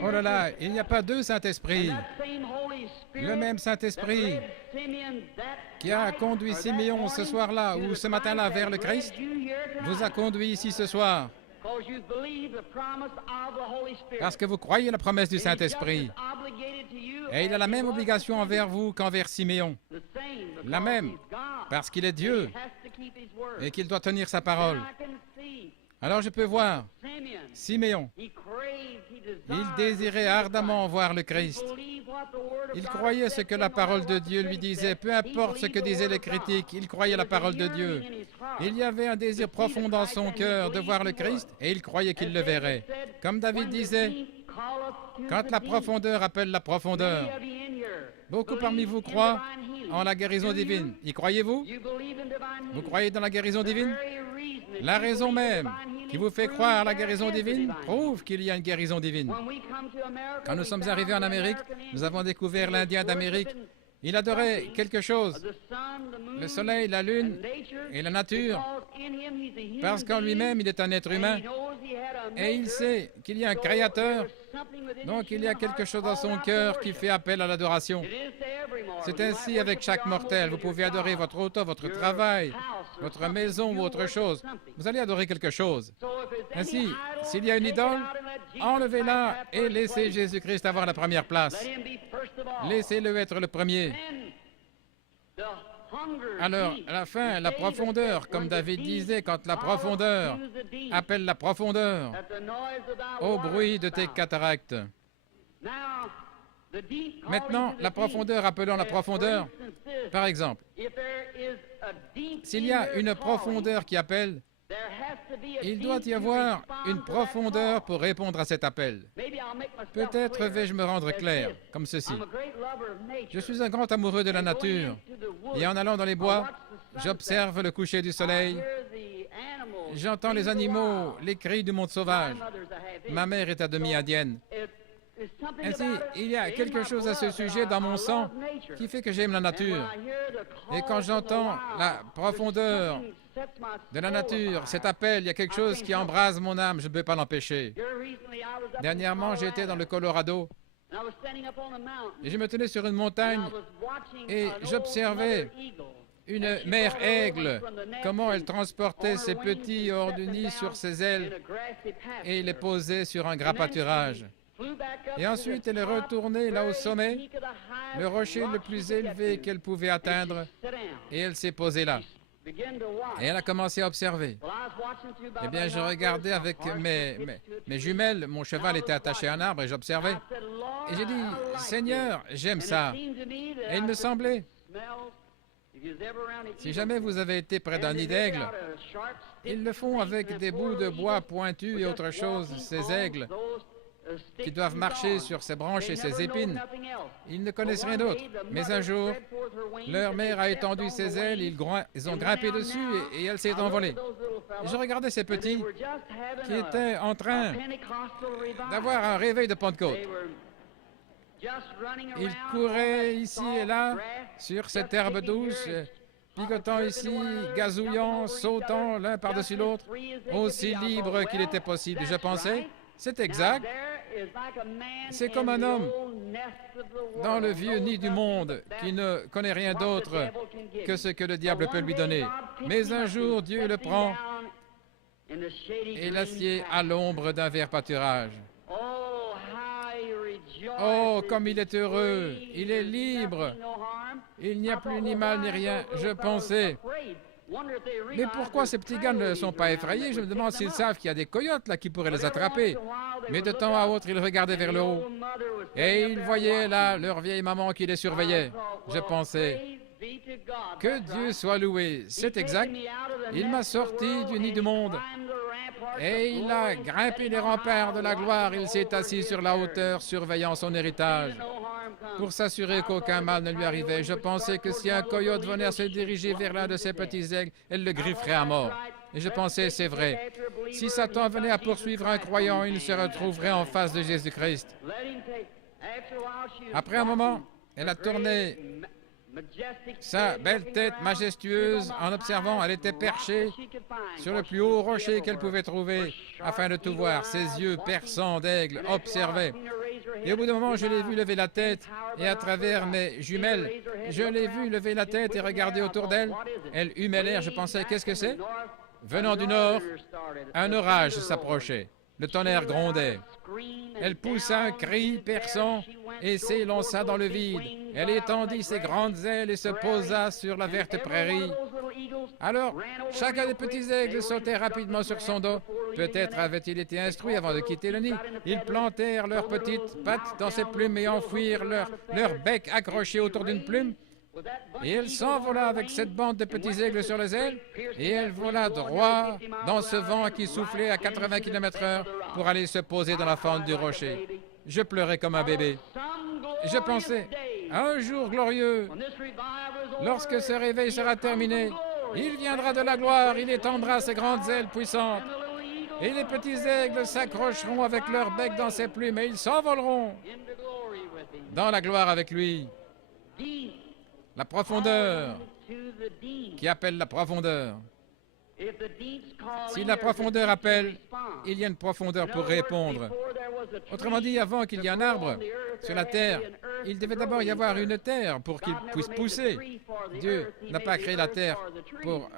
Oh là là, il n'y a pas deux Saint-Esprits. Le même Saint-Esprit qui a conduit Siméon ce soir-là ou ce matin-là vers le Christ vous a conduit ici ce soir. Parce que vous croyez la promesse du Saint-Esprit. Et il a la même obligation envers vous qu'envers Siméon. La même, parce qu'il est Dieu et qu'il doit tenir sa parole. Alors je peux voir, Siméon, il désirait ardemment voir le Christ. Il croyait ce que la parole de Dieu lui disait, peu importe ce que disaient les critiques, il croyait la parole de Dieu. Il y avait un désir profond dans son cœur de voir le Christ et il croyait qu'il le verrait. Comme David disait, quand la profondeur appelle la profondeur. Beaucoup parmi vous croient en la guérison divine. Y croyez-vous? Vous croyez dans la guérison divine? La raison même qui vous fait croire à la guérison divine prouve qu'il y a une guérison divine. Quand nous sommes arrivés en Amérique, nous avons découvert l'Indien d'Amérique. Il adorait quelque chose, le soleil, la lune et la nature, parce qu'en lui-même, il est un être humain et il sait qu'il y a un créateur, donc il y a quelque chose dans son cœur qui fait appel à l'adoration. C'est ainsi avec chaque mortel. Vous pouvez adorer votre auto, votre travail, votre maison ou autre chose. Vous allez adorer quelque chose. Ainsi, s'il y a une idole, enlevez-la et laissez Jésus-Christ avoir la première place. Laissez-le être le premier. Alors, à la fin, la profondeur, comme David disait, quand la profondeur appelle la profondeur, au bruit de tes cataractes. Maintenant, la profondeur appelant la profondeur, par exemple, s'il y a une profondeur qui appelle, il doit y avoir une profondeur pour répondre à cet appel. Peut-être vais-je me rendre clair, comme ceci. Je suis un grand amoureux de la nature, et en allant dans les bois, j'observe le coucher du soleil, j'entends les animaux, les cris du monde sauvage. Ma mère est à demi indienne. Ainsi, il y a quelque chose à ce sujet dans mon sang qui fait que j'aime la nature. Et quand j'entends la profondeur de la nature, cet appel, il y a quelque chose qui embrase mon âme, je ne peux pas l'empêcher. Dernièrement, j'étais dans le Colorado et je me tenais sur une montagne et j'observais une mère aigle, comment elle transportait ses petits hors du nid sur ses ailes et les posait sur un gras pâturage. Et ensuite, elle est retournée là au sommet, le rocher le plus élevé qu'elle pouvait atteindre, et elle s'est posée là. Et elle a commencé à observer. Eh bien, je regardais avec mes jumelles, mon cheval était attaché à un arbre et j'observais. Et j'ai dit, Seigneur, j'aime ça. Et il me semblait, si jamais vous avez été près d'un nid d'aigle, ils le font avec des bouts de bois pointus et autre chose, ces aigles qui doivent marcher sur ses branches et ses épines. Ils ne connaissent rien d'autre. Mais un jour, leur mère a étendu ses ailes, ils ont grimpé dessus et elle s'est envolée. Et je regardais ces petits qui étaient en train d'avoir un réveil de Pentecôte. Ils couraient ici et là sur cette herbe douce, picotant ici, gazouillant, sautant l'un par-dessus l'autre, aussi libre qu'il était possible. Je pensais, c'est exact. C'est comme un homme dans le vieux nid du monde qui ne connaît rien d'autre que ce que le diable peut lui donner. Mais un jour, Dieu le prend et l'assied à l'ombre d'un vert pâturage. Oh, comme il est heureux, il est libre. Il n'y a plus ni mal ni rien. Je pensais, mais pourquoi ces petits gars ne sont pas effrayés? Je me demande s'ils savent qu'il y a des coyotes là qui pourraient les attraper. Mais de temps à autre, ils regardaient vers le haut. Et ils voyaient là leur vieille maman qui les surveillait. Je pensais, que Dieu soit loué. C'est exact. Il m'a sorti du nid du monde. Et il a grimpé les remparts de la gloire. Il s'est assis sur la hauteur, surveillant son héritage, pour s'assurer qu'aucun mal ne lui arrivait. Je pensais que si un coyote venait à se diriger vers l'un de ces petits aigles, elle le grifferait à mort. Et je pensais, c'est vrai. Si Satan venait à poursuivre un croyant, il se retrouverait en face de Jésus-Christ. Après un moment, elle a tourné Sa belle tête majestueuse, en observant, elle était perchée sur le plus haut rocher qu'elle pouvait trouver, afin de tout voir. Ses yeux perçants d'aigle observaient. Et au bout d'un moment, je l'ai vu lever la tête, et à travers mes jumelles, je l'ai vu lever la tête et regarder autour d'elle. Elle humait l'air, je pensais, qu'est-ce que c'est? Venant du nord, un orage s'approchait. Le tonnerre grondait. Elle poussa un cri perçant et s'élança dans le vide. Elle étendit ses grandes ailes et se posa sur la verte prairie. Alors, chacun des petits aigles sautait rapidement sur son dos. Peut-être avait-il été instruit avant de quitter le nid. Ils plantèrent leurs petites pattes dans ses plumes et enfouirent leur bec accroché autour d'une plume. Et elle s'envola avec cette bande de petits aigles sur les ailes, et elle vola droit dans ce vent qui soufflait à 80 km/h pour aller se poser dans la fente du rocher. Je pleurais comme un bébé. Je pensais, un jour glorieux, lorsque ce réveil sera terminé, il viendra de la gloire, il étendra ses grandes ailes puissantes, et les petits aigles s'accrocheront avec leur bec dans ses plumes, et ils s'envoleront dans la gloire avec lui. La profondeur, qui appelle la profondeur. Si la profondeur appelle, il y a une profondeur pour répondre. Autrement dit, avant qu'il y ait un arbre sur la terre, il devait d'abord y avoir une terre pour qu'il puisse pousser. Dieu n'a pas créé la terre pour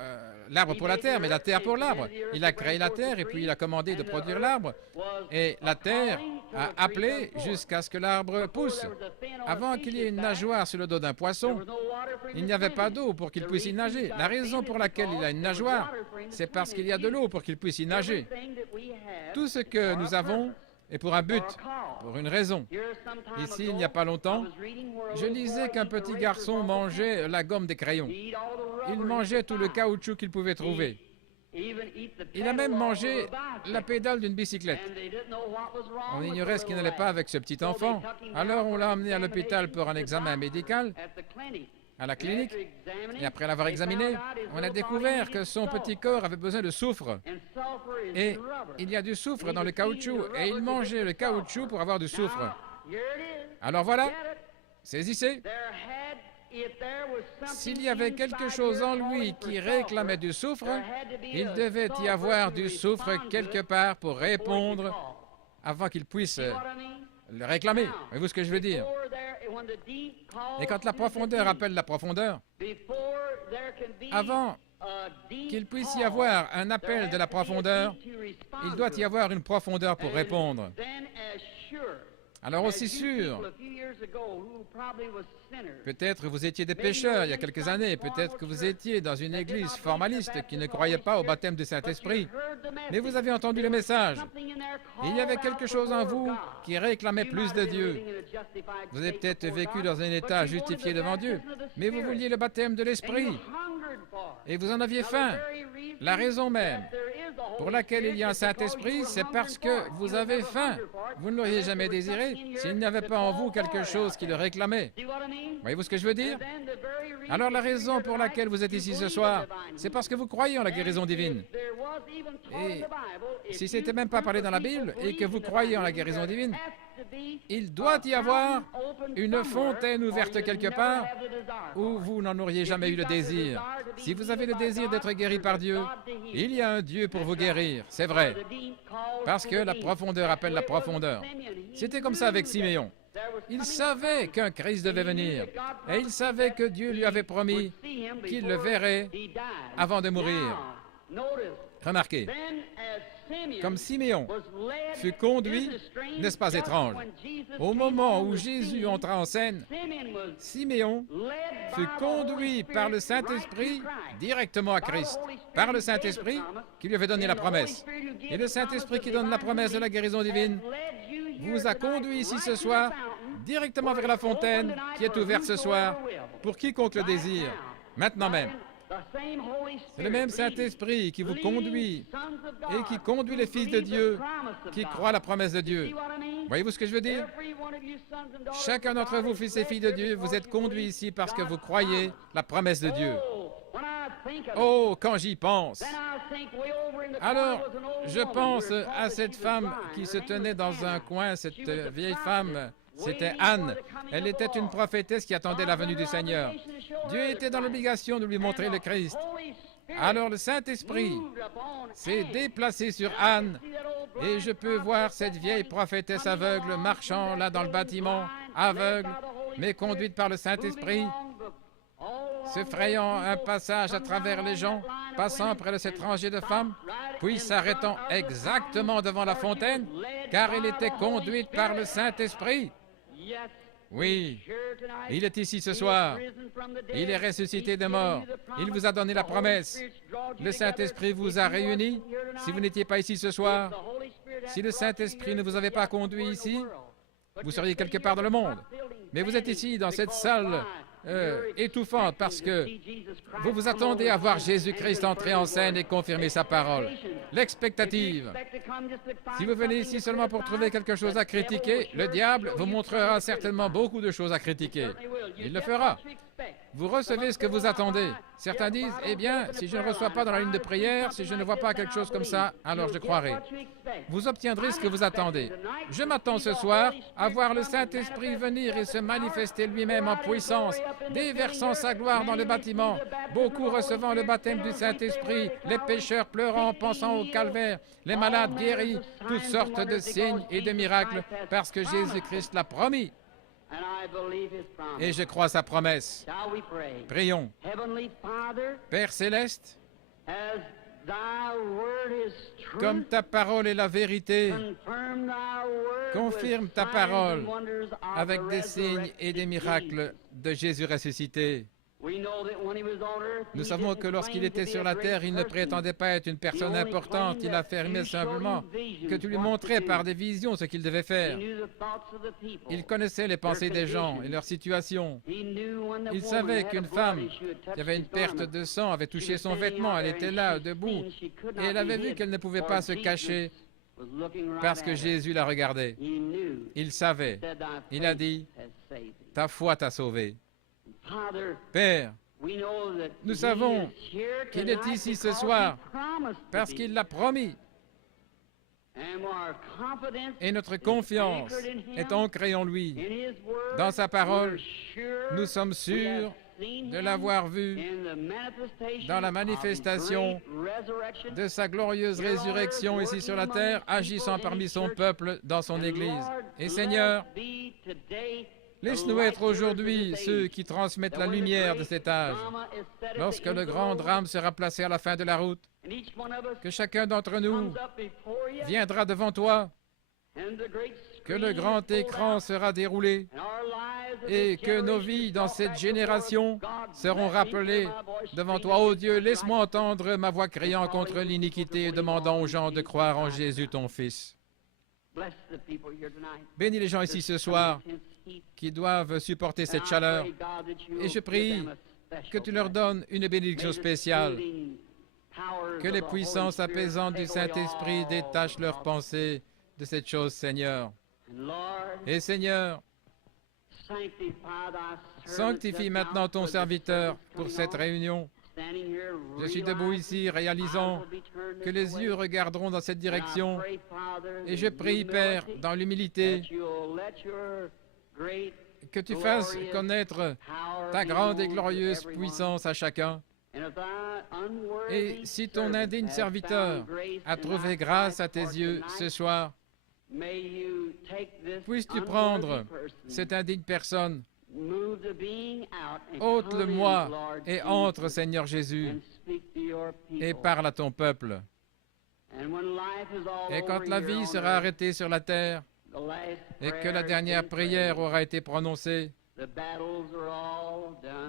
l'arbre pour la terre, mais la terre pour l'arbre. Il a créé la terre et puis il a commandé de produire l'arbre. Et la terre a appelé jusqu'à ce que l'arbre pousse. Avant qu'il y ait une nageoire sur le dos d'un poisson, il n'y avait pas d'eau pour qu'il puisse y nager. La raison pour laquelle il a une nageoire, c'est parce qu'il y a de l'eau pour qu'il puisse y nager. Tout ce que nous avons est pour un but, pour une raison. Ici, il n'y a pas longtemps, je lisais qu'un petit garçon mangeait la gomme des crayons. Il mangeait tout le caoutchouc qu'il pouvait trouver. Il a même mangé la pédale d'une bicyclette. On ignorait ce qui n'allait pas avec ce petit enfant. Alors on l'a emmené à l'hôpital pour un examen médical, à la clinique, et après l'avoir examiné, on a découvert que son petit corps avait besoin de soufre. Et il y a du soufre dans le caoutchouc, et il mangeait le caoutchouc pour avoir du soufre. Alors voilà, saisissez. S'il y avait quelque chose en lui qui réclamait du soufre, il devait y avoir du soufre quelque part pour répondre avant qu'il puisse le réclamer. Voyez-vous ce que je veux dire? Et quand la profondeur appelle la profondeur, avant qu'il puisse y avoir un appel de la profondeur, il doit y avoir une profondeur pour répondre. Alors aussi sûr, peut-être vous étiez des pécheurs il y a quelques années, peut-être que vous étiez dans une église formaliste qui ne croyait pas au baptême du Saint-Esprit, mais vous avez entendu le message. Il y avait quelque chose en vous qui réclamait plus de Dieu. Vous avez peut-être vécu dans un état justifié devant Dieu, mais vous vouliez le baptême de l'Esprit et vous en aviez faim. La raison même pour laquelle il y a un Saint-Esprit, c'est parce que vous avez faim. Vous ne l'auriez jamais désiré s'il n'y avait pas en vous quelque chose qui le réclamait. Voyez-vous ce que je veux dire? Alors la raison pour laquelle vous êtes ici ce soir, c'est parce que vous croyez en la guérison divine. Et si ce n'était même pas parlé dans la Bible et que vous croyez en la guérison divine, il doit y avoir une fontaine ouverte quelque part où vous n'en auriez jamais eu le désir. Si vous avez le désir d'être guéri par Dieu, il y a un Dieu pour vous guérir, c'est vrai. Parce que la profondeur appelle la profondeur. C'était comme ça avec Siméon. Il savait qu'un Christ devait venir et il savait que Dieu lui avait promis qu'il le verrait avant de mourir. Remarquez, comme Siméon fut conduit, n'est-ce pas étrange? Au moment où Jésus entra en scène, Siméon fut conduit par le Saint-Esprit directement à Christ, par le Saint-Esprit qui lui avait donné la promesse. Et le Saint-Esprit qui donne la promesse de la guérison divine vous a conduit ici ce soir, directement vers la fontaine qui est ouverte ce soir, pour quiconque le désire, maintenant même. C'est le même Saint-Esprit qui vous conduit et qui conduit les fils de Dieu qui croient la promesse de Dieu. Voyez-vous ce que je veux dire? Chacun d'entre vous, fils et filles de Dieu, vous êtes conduits ici parce que vous croyez la promesse de Dieu. Oh, quand j'y pense! Alors, je pense à cette femme qui se tenait dans un coin, cette vieille femme C'était Anne. Elle était une prophétesse qui attendait la venue du Seigneur. Dieu était dans l'obligation de lui montrer le Christ. Alors le Saint-Esprit s'est déplacé sur Anne et je peux voir cette vieille prophétesse aveugle marchant là dans le bâtiment, aveugle, mais conduite par le Saint-Esprit, se frayant un passage à travers les gens, passant près de cette rangée de femmes, puis s'arrêtant exactement devant la fontaine, car elle était conduite par le Saint-Esprit. Oui, il est ici ce soir. Il est ressuscité des morts. Il vous a donné la promesse. Le Saint-Esprit vous a réunis. Si vous n'étiez pas ici ce soir, si le Saint-Esprit ne vous avait pas conduit ici, vous seriez quelque part dans le monde. Mais vous êtes ici, dans cette salle étouffante, parce que vous vous attendez à voir Jésus-Christ entrer en scène et confirmer sa parole. L'expectative. Si vous venez ici seulement pour trouver quelque chose à critiquer, le diable vous montrera certainement beaucoup de choses à critiquer. Il le fera. Vous recevez ce que vous attendez. Certains disent, eh bien, si je ne reçois pas dans la ligne de prière, si je ne vois pas quelque chose comme ça, alors je croirai. Vous obtiendrez ce que vous attendez. Je m'attends ce soir à voir le Saint-Esprit venir et se manifester lui-même en puissance, déversant sa gloire dans le bâtiment, beaucoup recevant le baptême du Saint-Esprit, les pécheurs pleurant, pensant au calvaire, les malades guéris, toutes sortes de signes et de miracles, parce que Jésus-Christ l'a promis. Et je crois sa promesse. Prions. Père céleste, comme ta parole est la vérité, confirme ta parole avec des signes et des miracles de Jésus ressuscité. Nous savons que lorsqu'il était sur la terre, il ne prétendait pas être une personne importante. Il affirmait simplement que tu lui montrais par des visions ce qu'il devait faire. Il connaissait les pensées des gens et leur situation. Il savait qu'une femme qui avait une perte de sang avait touché son vêtement. Elle était là, debout, et elle avait vu qu'elle ne pouvait pas se cacher parce que Jésus la regardait. Il savait. Il a dit, ta foi t'a sauvé. Père, nous savons qu'il est ici ce soir parce qu'il l'a promis. Et notre confiance est ancrée en lui. Dans sa parole, nous sommes sûrs de l'avoir vu dans la manifestation de sa glorieuse résurrection ici sur la terre, agissant parmi son peuple dans son Église. Et Seigneur, laisse-nous être aujourd'hui ceux qui transmettent la lumière de cet âge. Lorsque le grand drame sera placé à la fin de la route, que chacun d'entre nous viendra devant toi, que le grand écran sera déroulé et que nos vies dans cette génération seront rappelées devant toi. Ô Dieu, laisse-moi entendre ma voix criant contre l'iniquité et demandant aux gens de croire en Jésus, ton Fils. Bénis les gens ici ce soir qui doivent supporter cette chaleur. Et je prie que tu leur donnes une bénédiction spéciale, que les puissances apaisantes du Saint-Esprit détachent leurs pensées de cette chose, Seigneur. Et Seigneur, sanctifie maintenant ton serviteur pour cette réunion. Je suis debout ici, réalisant que les yeux regarderont dans cette direction. Et je prie, Père, dans l'humilité, que tu fasses connaître ta grande et glorieuse puissance à chacun. Et si ton indigne serviteur a trouvé grâce à tes yeux ce soir, puisses-tu prendre cette indigne personne, ôte-le-moi et entre, Seigneur Jésus, et parle à ton peuple. Et quand la vie sera arrêtée sur la terre, et que la dernière prière aura été prononcée,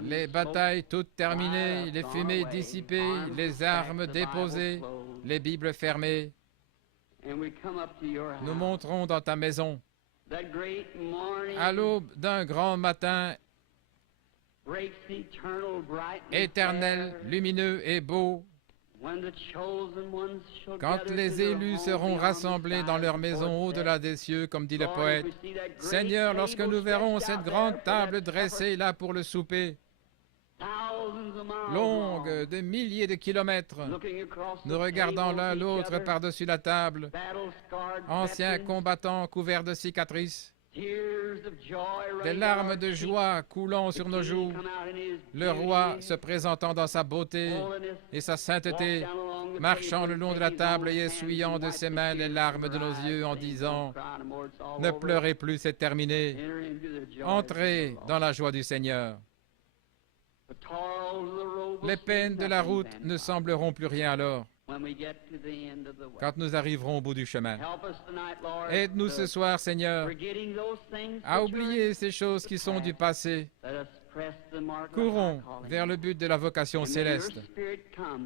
les batailles toutes terminées, les fumées dissipées, les armes déposées, les Bibles fermées, nous monterons dans ta maison. À l'aube d'un grand matin éternel, lumineux et beau, quand les élus seront rassemblés dans leur maison au-delà des cieux, comme dit le poète, Seigneur, lorsque nous verrons cette grande table dressée là pour le souper, longue de milliers de kilomètres, nous regardons l'un l'autre par-dessus la table, anciens combattants couverts de cicatrices, Des larmes de joie coulant sur nos joues, le roi se présentant dans sa beauté et sa sainteté, marchant le long de la table et essuyant de ses mains les larmes de nos yeux en disant « Ne pleurez plus, c'est terminé. Entrez dans la joie du Seigneur. » Les peines de la route ne sembleront plus rien alors, quand nous arriverons au bout du chemin. Aide-nous ce soir, Seigneur, à oublier ces choses qui sont du passé. Courons vers le but de la vocation céleste.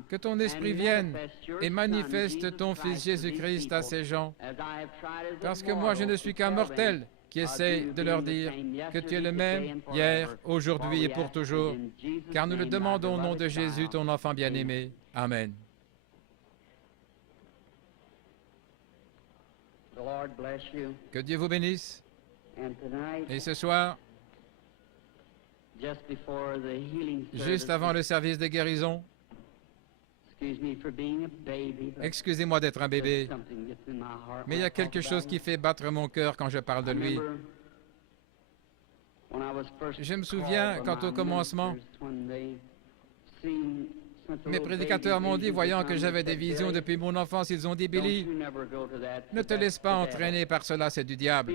Que ton esprit vienne et manifeste ton Fils Jésus-Christ à ces gens, parce que moi je ne suis qu'un mortel qui essaie de leur dire que tu es le même hier, aujourd'hui et pour toujours, car nous le demandons au nom de Jésus, ton enfant bien-aimé. Amen. Que Dieu vous bénisse. Et ce soir, juste avant le service de guérison, excusez-moi d'être un bébé, mais il y a quelque chose qui fait battre mon cœur quand je parle de lui. Je me souviens quand au commencement, mes prédicateurs m'ont dit, voyant que j'avais des visions depuis mon enfance, ils ont dit, Billy, ne te laisse pas entraîner par cela, c'est du diable.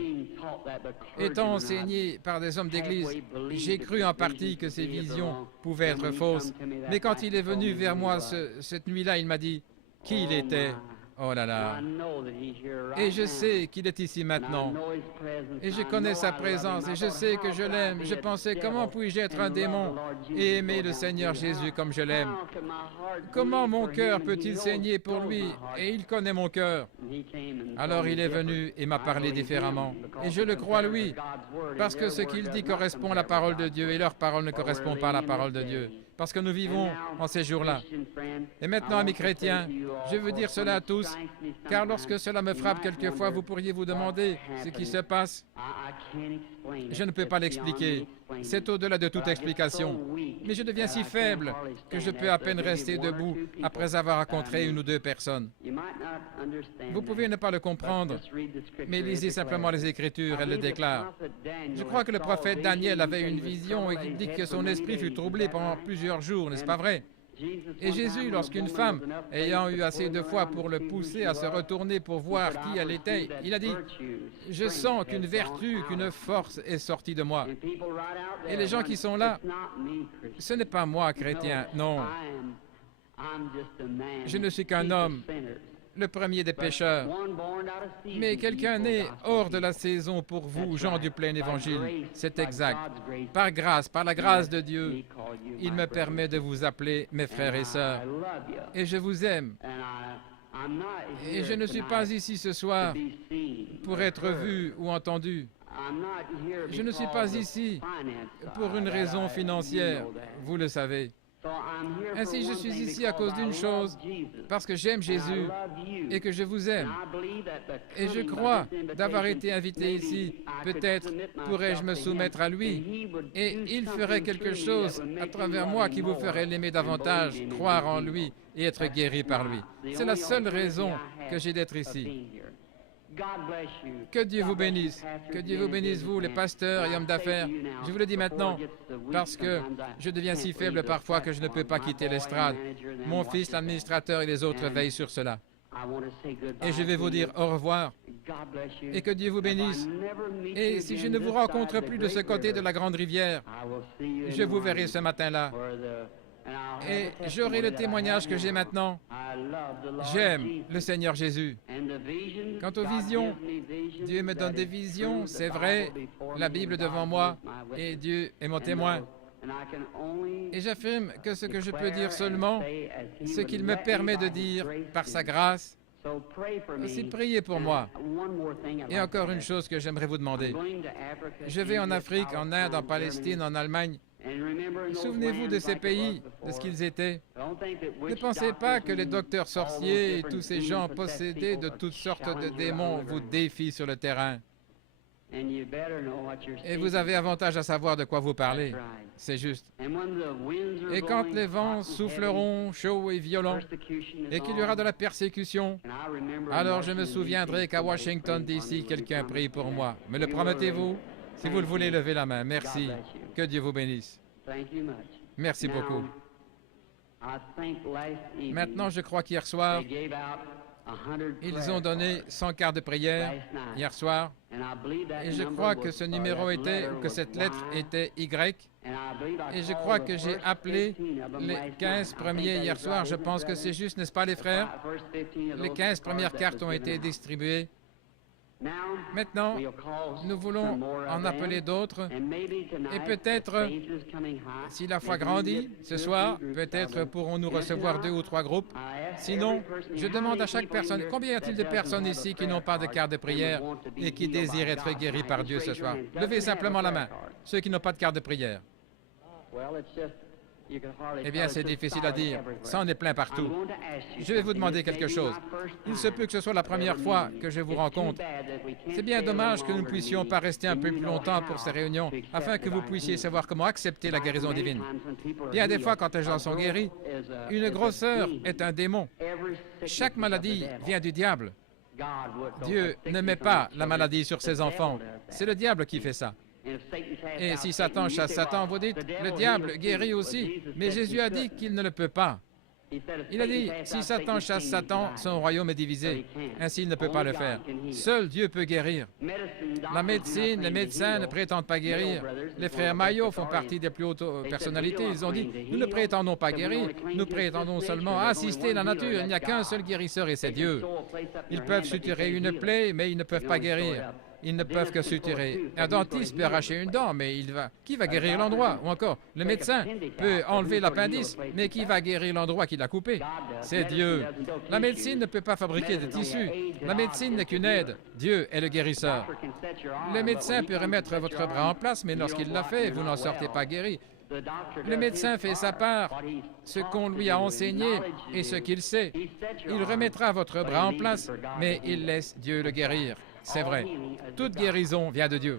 Étant enseigné par des hommes d'église, j'ai cru en partie que ces visions pouvaient être fausses. Mais quand il est venu vers moi cette nuit-là, il m'a dit qui il était. Oh là là. Et je sais qu'il est ici maintenant. Et je connais sa présence et je sais que je l'aime. Je pensais, comment puis-je être un démon et aimer le Seigneur Jésus comme je l'aime? Comment mon cœur peut-il saigner pour lui? Et il connaît mon cœur. Alors il est venu et m'a parlé différemment. Et je le crois, lui, parce que ce qu'il dit correspond à la parole de Dieu et leur parole ne correspond pas à la parole de Dieu. Parce que nous vivons en ces jours-là. Et maintenant, amis chrétiens, je veux dire cela à tous, car lorsque cela me frappe quelquefois, vous pourriez vous demander ce qui se passe. Je ne peux pas l'expliquer. C'est au-delà de toute explication. Mais je deviens si faible que je peux à peine rester debout après avoir rencontré une ou deux personnes. Vous pouvez ne pas le comprendre, mais lisez simplement les Écritures, elles le déclarent. Je crois que le prophète Daniel avait une vision et qu'il dit que son esprit fut troublé pendant plusieurs jours, n'est-ce pas vrai? Et Jésus, lorsqu'une femme, ayant eu assez de foi pour le pousser à se retourner pour voir qui elle était, il a dit, « Je sens qu'une vertu, qu'une force est sortie de moi. » Et les gens qui sont là, ce n'est pas moi, chrétien, non. Je ne suis qu'un homme, le premier des pécheurs. Mais quelqu'un né hors de la saison pour vous, gens du plein évangile, c'est exact. Par grâce, par la grâce de Dieu, il me permet de vous appeler mes frères et sœurs. Et je vous aime. Et je ne suis pas ici ce soir pour être vu ou entendu. Je ne suis pas ici pour une raison financière, vous le savez. Ainsi, je suis ici à cause d'une chose, parce que j'aime Jésus et que je vous aime. Et je crois d'avoir été invité ici. Peut-être pourrais-je me soumettre à lui et il ferait quelque chose à travers moi qui vous ferait l'aimer davantage, croire en lui et être guéri par lui. C'est la seule raison que j'ai d'être ici. Que Dieu vous bénisse. Que Dieu vous bénisse, vous, les pasteurs et hommes d'affaires. Je vous le dis maintenant, parce que je deviens si faible parfois que je ne peux pas quitter l'estrade. Mon fils, l'administrateur et les autres veillent sur cela. Et je vais vous dire au revoir. Et que Dieu vous bénisse. Et si je ne vous rencontre plus de ce côté de la grande rivière, je vous verrai ce matin-là. Et j'aurai le témoignage que j'ai maintenant. J'aime le Seigneur Jésus. Quant aux visions, Dieu me donne des visions, c'est vrai, la Bible devant moi, et Dieu est mon témoin. Et j'affirme que ce que je peux dire seulement, ce qu'il me permet de dire par sa grâce, aussi priez pour moi. Et encore une chose que j'aimerais vous demander. Je vais en Afrique, en Inde, en Palestine, en Allemagne. Souvenez-vous de ces pays, de ce qu'ils étaient. Ne pensez pas que les docteurs sorciers et tous ces gens possédés de toutes sortes de démons vous défient sur le terrain. Et vous avez avantage à savoir de quoi vous parlez. C'est juste. Et quand les vents souffleront chauds et violents, et qu'il y aura de la persécution, alors je me souviendrai qu'à Washington, D.C., quelqu'un prie pour moi. Me le promettez-vous? Si vous le voulez, levez la main. Merci. Que Dieu vous bénisse. Merci beaucoup. Maintenant, je crois qu'hier soir, ils ont donné 100 cartes de prière hier soir. Et je crois que ce numéro était, ou que cette lettre était Y. Et je crois que j'ai appelé les 15 premiers hier soir. Je pense que c'est juste, n'est-ce pas les frères? Les 15 premières cartes ont été distribuées. Maintenant, nous voulons en appeler d'autres. Et peut-être, si la foi grandit ce soir, peut-être pourrons-nous recevoir 2 ou 3 groupes. Sinon, je demande à chaque personne, combien y a-t-il de personnes ici qui n'ont pas de carte de prière et qui désirent être guéris par Dieu ce soir? Levez simplement la main, ceux qui n'ont pas de carte de prière. Eh bien, c'est difficile à dire. Ça en est plein partout. Je vais vous demander quelque chose. Il se peut que ce soit la première fois que je vous rencontre. C'est bien dommage que nous ne puissions pas rester un peu plus longtemps pour ces réunions, afin que vous puissiez savoir comment accepter la guérison divine. Bien des fois, quand les gens sont guéris, une grosseur est un démon. Chaque maladie vient du diable. Dieu ne met pas la maladie sur ses enfants. C'est le diable qui fait ça. Et si Satan chasse Satan, vous dites, le diable guérit aussi. Mais Jésus a dit qu'il ne le peut pas. Il a dit, si Satan chasse Satan, son royaume est divisé. Ainsi, il ne peut pas le faire. Seul Dieu peut guérir. La médecine, les médecins ne prétendent pas guérir. Les frères Maillot font partie des plus hautes personnalités. Ils ont dit, nous ne prétendons pas guérir, nous prétendons seulement assister la nature. Il n'y a qu'un seul guérisseur et c'est Dieu. Ils peuvent suturer une plaie, mais ils ne peuvent pas guérir. Ils ne peuvent que suturer. Un dentiste peut arracher une dent, mais qui va guérir l'endroit? Ou encore, le médecin peut enlever l'appendice, mais qui va guérir l'endroit qu'il a coupé? C'est Dieu. La médecine ne peut pas fabriquer de tissus. La médecine n'est qu'une aide. Dieu est le guérisseur. Le médecin peut remettre votre bras en place, mais lorsqu'il l'a fait, vous n'en sortez pas guéri. Le médecin fait sa part, ce qu'on lui a enseigné et ce qu'il sait. Il remettra votre bras en place, mais il laisse Dieu le guérir. C'est vrai. Toute guérison vient de Dieu.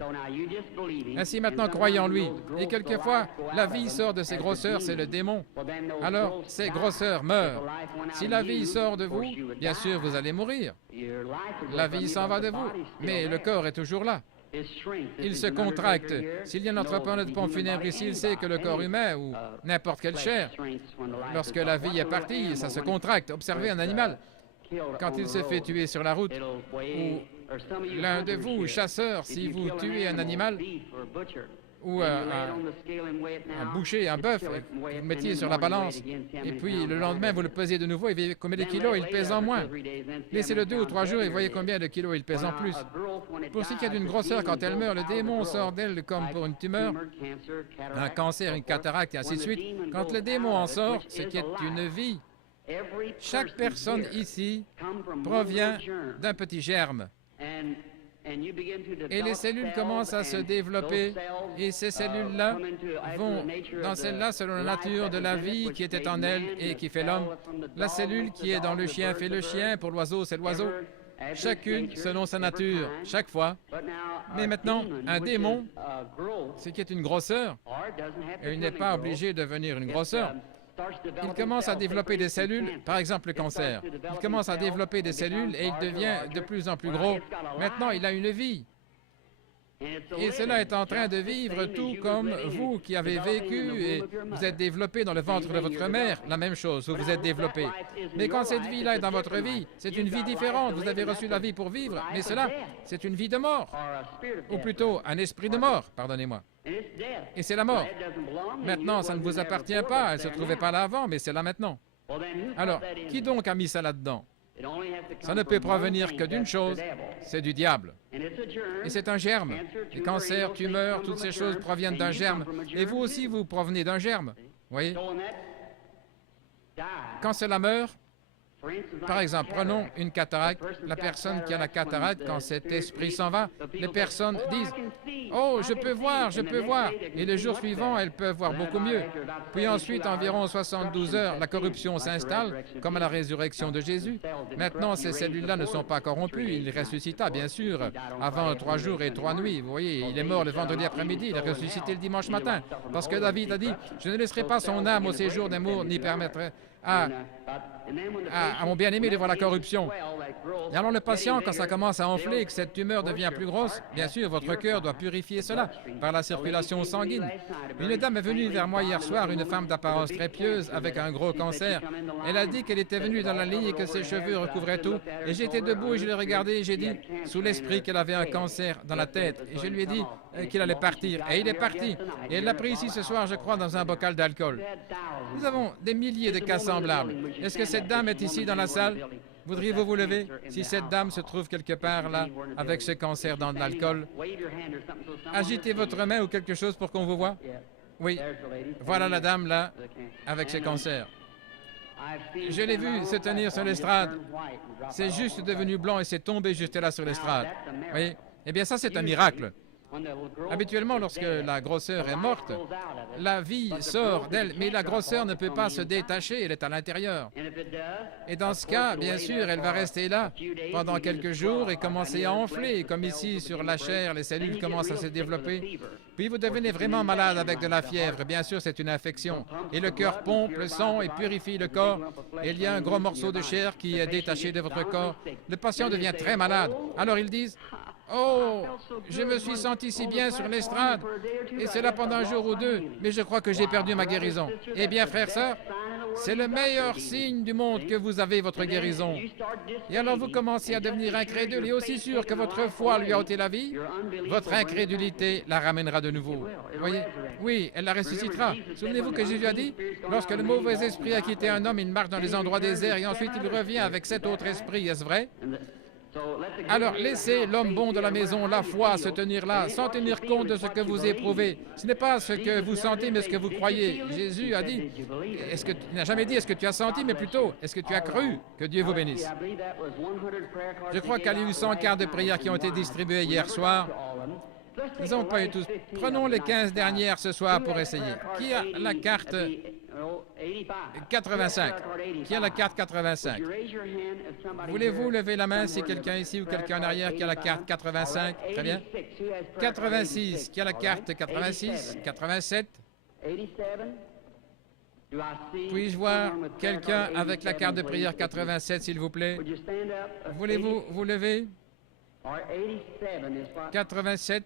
Ainsi, maintenant, croyez en lui. Et quelquefois, la vie sort de ses grosseurs, c'est le démon. Alors, ces grosseurs meurent. Si la vie sort de vous, bien sûr, vous allez mourir. La vie s'en va de vous, mais le corps est toujours là. Il se contracte. S'il y a notre pompe funèbre ici, il sait que le corps humain ou n'importe quelle chair, lorsque la vie est partie, ça se contracte. Observez un animal. Quand il se fait tuer sur la route, ou l'un de vous, chasseurs, si vous tuez un animal, ou un boucher, un bœuf, vous le mettiez sur la balance, et puis le lendemain, vous le pesez de nouveau, et vous voyez combien de kilos il pèse en moins. Laissez-le 2 ou 3 jours, et voyez combien de kilos il pèse en plus. Pour ce qui est d'une grosseur, quand elle meurt, le démon sort d'elle comme pour une tumeur, un cancer, une cataracte, et ainsi de suite. Quand le démon en sort, ce qui est une vie, chaque personne ici provient d'un petit germe. Et les cellules commencent à se développer, et ces cellules-là vont dans celle-là selon la nature de la vie qui était en elle et qui fait l'homme. La cellule qui est dans le chien fait le chien, pour l'oiseau c'est l'oiseau. Chacune selon sa nature, chaque fois. Mais maintenant, un démon, ce qui est une grosseur, et il n'est pas obligé de devenir une grosseur. Il commence à développer des cellules, par exemple le cancer. Il commence à développer des cellules et il devient de plus en plus gros. Maintenant, il a une vie. Et cela est en train de vivre tout comme vous qui avez vécu et vous êtes développé dans le ventre de votre mère. La même chose, vous vous êtes développé. Mais quand cette vie-là est dans votre vie, c'est une vie différente. Vous avez reçu la vie pour vivre, mais cela, c'est une vie de mort. Ou plutôt, un esprit de mort, pardonnez-moi. Et c'est la mort. Maintenant, ça ne vous appartient pas. Elle ne se trouvait pas là avant, mais c'est là maintenant. Alors, qui donc a mis ça là-dedans? Ça ne peut provenir que d'une chose, c'est du diable. Et c'est un germe. Les cancers, tumeurs, toutes ces choses proviennent d'un germe. Et vous aussi, vous provenez d'un germe. Vous voyez? Quand cela meurt, Par exemple, prenons une cataracte. La personne qui a la cataracte, quand cet esprit s'en va, les personnes disent « Oh, je peux voir, je peux voir ». Et le jour suivant, elles peuvent voir beaucoup mieux. Puis ensuite, environ 72 heures, la corruption s'installe, comme à la résurrection de Jésus. Maintenant, ces cellules-là ne sont pas corrompues. Il ressuscita, bien sûr, avant 3 jours et 3 nuits. Vous voyez, il est mort le vendredi après-midi, il est ressuscité le dimanche matin. Parce que David a dit « Je ne laisserai pas son âme au séjour d'amour, ni permettrai à mon bien-aimé de voir la corruption. » Et alors le patient, quand ça commence à enfler et que cette tumeur devient plus grosse, bien sûr, votre cœur doit purifier cela par la circulation sanguine. Une dame est venue vers moi hier soir, une femme d'apparence très pieuse avec un gros cancer. Elle a dit qu'elle était venue dans la ligne et que ses cheveux recouvraient tout. Et j'étais debout et je l'ai regardée et j'ai dit, sous l'esprit, qu'elle avait un cancer dans la tête. Et je lui ai dit qu'il allait partir. Et il est parti. Et elle l'a pris ici ce soir, je crois, dans un bocal d'alcool. Nous avons des milliers de cas semblables. Est-ce que cette dame est ici dans la salle? Voudriez-vous vous lever? Si cette dame se trouve quelque part là, avec ce cancer dans de l'alcool, agitez votre main ou quelque chose pour qu'on vous voie. Oui, voilà la dame là, avec ce cancer. Je l'ai vu se tenir sur l'estrade. C'est juste devenu blanc et c'est tombé juste là sur l'estrade. Oui, eh bien ça c'est un miracle. Habituellement, lorsque la grosseur est morte, la vie sort d'elle, mais la grosseur ne peut pas se détacher, elle est à l'intérieur. Et dans ce cas, bien sûr, elle va rester là pendant quelques jours et commencer à enfler, comme ici sur la chair, les cellules commencent à se développer. Puis vous devenez vraiment malade avec de la fièvre, bien sûr, c'est une infection. Et le cœur pompe le sang et purifie le corps. Et il y a un gros morceau de chair qui est détaché de votre corps. Le patient devient très malade. Alors ils disent: oh, je me suis senti si bien sur l'estrade, et c'est là pendant un jour ou deux, mais je crois que j'ai perdu ma guérison. Eh bien, frères, sœurs, c'est le meilleur signe du monde que vous avez votre guérison. Et alors vous commencez à devenir incrédule, et aussi sûr que votre foi lui a ôté la vie, votre incrédulité la ramènera de nouveau. Voyez? Oui, elle la ressuscitera. Souvenez-vous que Jésus a dit, lorsque le mauvais esprit a quitté un homme, il marche dans les endroits déserts, et ensuite il revient avec 7 autres esprits. Est-ce vrai? Alors, laissez l'homme bon de la maison, la foi, se tenir là, sans tenir compte de ce que vous éprouvez. Ce n'est pas ce que vous sentez, mais ce que vous croyez. Jésus a dit, il n'a jamais dit est-ce que tu as senti, mais plutôt, est-ce que tu as cru? Que Dieu vous bénisse. Je crois qu'il y a eu 100 cartes de prière qui ont été distribuées hier soir. Nous n'avons pas eu tous. Prenons les 15 dernières ce soir pour essayer. Qui a la carte 85? Qui a la carte 85? Voulez-vous lever la main si quelqu'un ici ou quelqu'un en arrière qui a la carte 85? Très bien. 86. Qui a la carte 86? 87? Puis-je voir quelqu'un avec la carte de prière 87, s'il vous plaît? Voulez-vous vous lever? 87.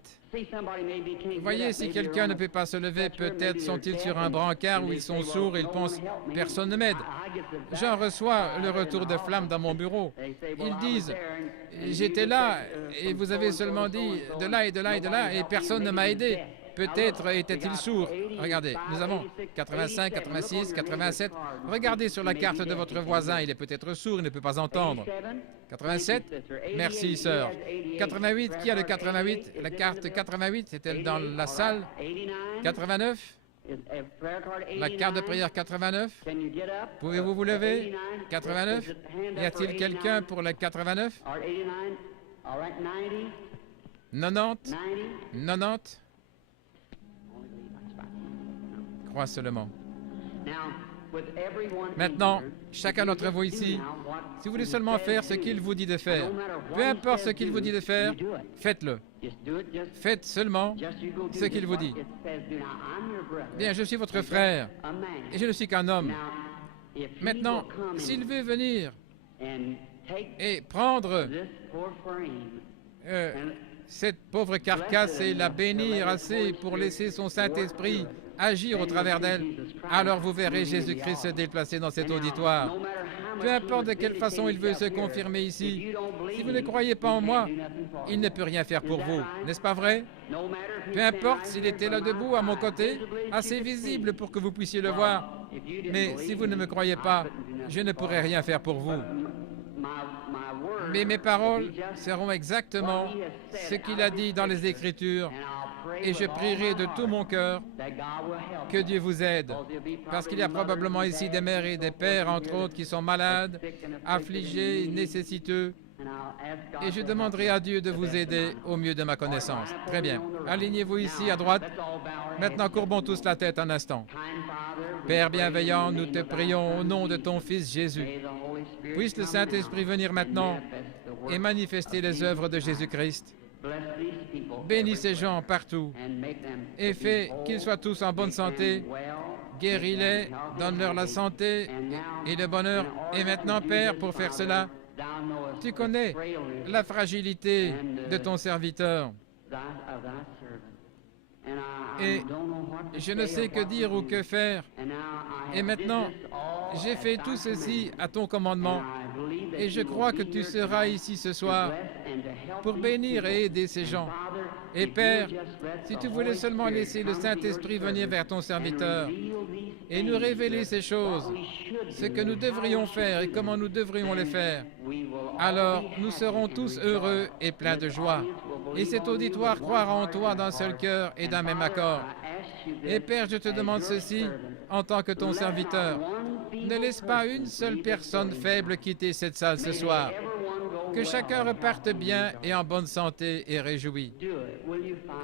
Voyez, si quelqu'un ne peut pas se lever, peut-être sont-ils sur un brancard ou ils sont sourds et ils pensent « personne ne m'aide ». J'en reçois le retour de flamme dans mon bureau. Ils disent « j'étais là et vous avez seulement dit de là et de là et de là et personne ne m'a aidé ». Peut-être était-il sourd. Regardez, nous avons 85, 86, 87. Regardez sur la carte de votre voisin, il est peut-être sourd, il ne peut pas entendre. 87? Merci, sœur. 88, qui a le 88? La carte 88, est-elle dans la salle? 89? La carte de prière 89? Pouvez-vous vous lever? 89? Y a-t-il quelqu'un pour le 89? 90? 90? Crois seulement. Maintenant, chacun d'entre vous ici, si vous voulez seulement faire ce qu'il vous dit de faire, peu importe ce qu'il vous dit de faire, faites-le. Faites seulement ce qu'il vous dit. Bien, je suis votre frère, et je ne suis qu'un homme. Maintenant, s'il veut venir et prendre cette pauvre carcasse et la bénir assez pour laisser son Saint-Esprit agir au travers d'elle, alors vous verrez Jésus-Christ se déplacer dans cet auditoire. Peu importe de quelle façon il veut se confirmer ici, si vous ne croyez pas en moi, il ne peut rien faire pour vous. N'est-ce pas vrai? Peu importe s'il était là debout à mon côté, assez visible pour que vous puissiez le voir. Mais si vous ne me croyez pas, je ne pourrai rien faire pour vous. Mais mes paroles seront exactement ce qu'il a dit dans les Écritures. Et je prierai de tout mon cœur que Dieu vous aide, parce qu'il y a probablement ici des mères et des pères, entre autres, qui sont malades, affligés, nécessiteux. Et je demanderai à Dieu de vous aider au mieux de ma connaissance. Très bien. Alignez-vous ici à droite. Maintenant, courbons tous la tête un instant. Père bienveillant, nous te prions au nom de ton Fils Jésus. Puisse le Saint-Esprit venir maintenant et manifester les œuvres de Jésus-Christ. Bénis ces gens partout et fais qu'ils soient tous en bonne santé. Guéris-les, donne-leur la santé et le bonheur. Et maintenant, Père, pour faire cela, tu connais la fragilité de ton serviteur. Et je ne sais que dire ou que faire. Et maintenant, j'ai fait tout ceci à ton commandement. Et je crois que tu seras ici ce soir pour bénir et aider ces gens. Et Père, si tu voulais seulement laisser le Saint-Esprit venir vers ton serviteur et nous révéler ces choses, ce que nous devrions faire et comment nous devrions les faire, alors nous serons tous heureux et pleins de joie. Et cet auditoire croira en toi d'un seul cœur et d'un même accord. Et Père, je te demande ceci en tant que ton serviteur. Ne laisse pas une seule personne faible quitter cette salle ce soir. Que chacun reparte bien et en bonne santé et réjoui.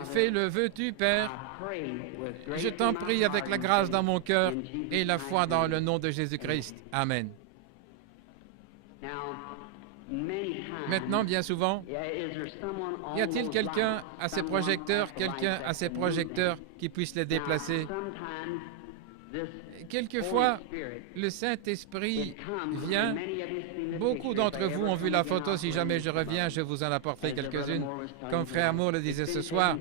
Fais-le, veux-tu, Père? Je t'en prie avec la grâce dans mon cœur et la foi dans le nom de Jésus-Christ. Amen. Maintenant, bien souvent, y a-t-il quelqu'un à ses projecteurs, qui puisse les déplacer? Quelquefois, le Saint-Esprit vient. Beaucoup d'entre vous ont vu la photo. Si jamais je reviens, je vous en apporterai quelques-unes. Comme Frère Moore le disait ce soir,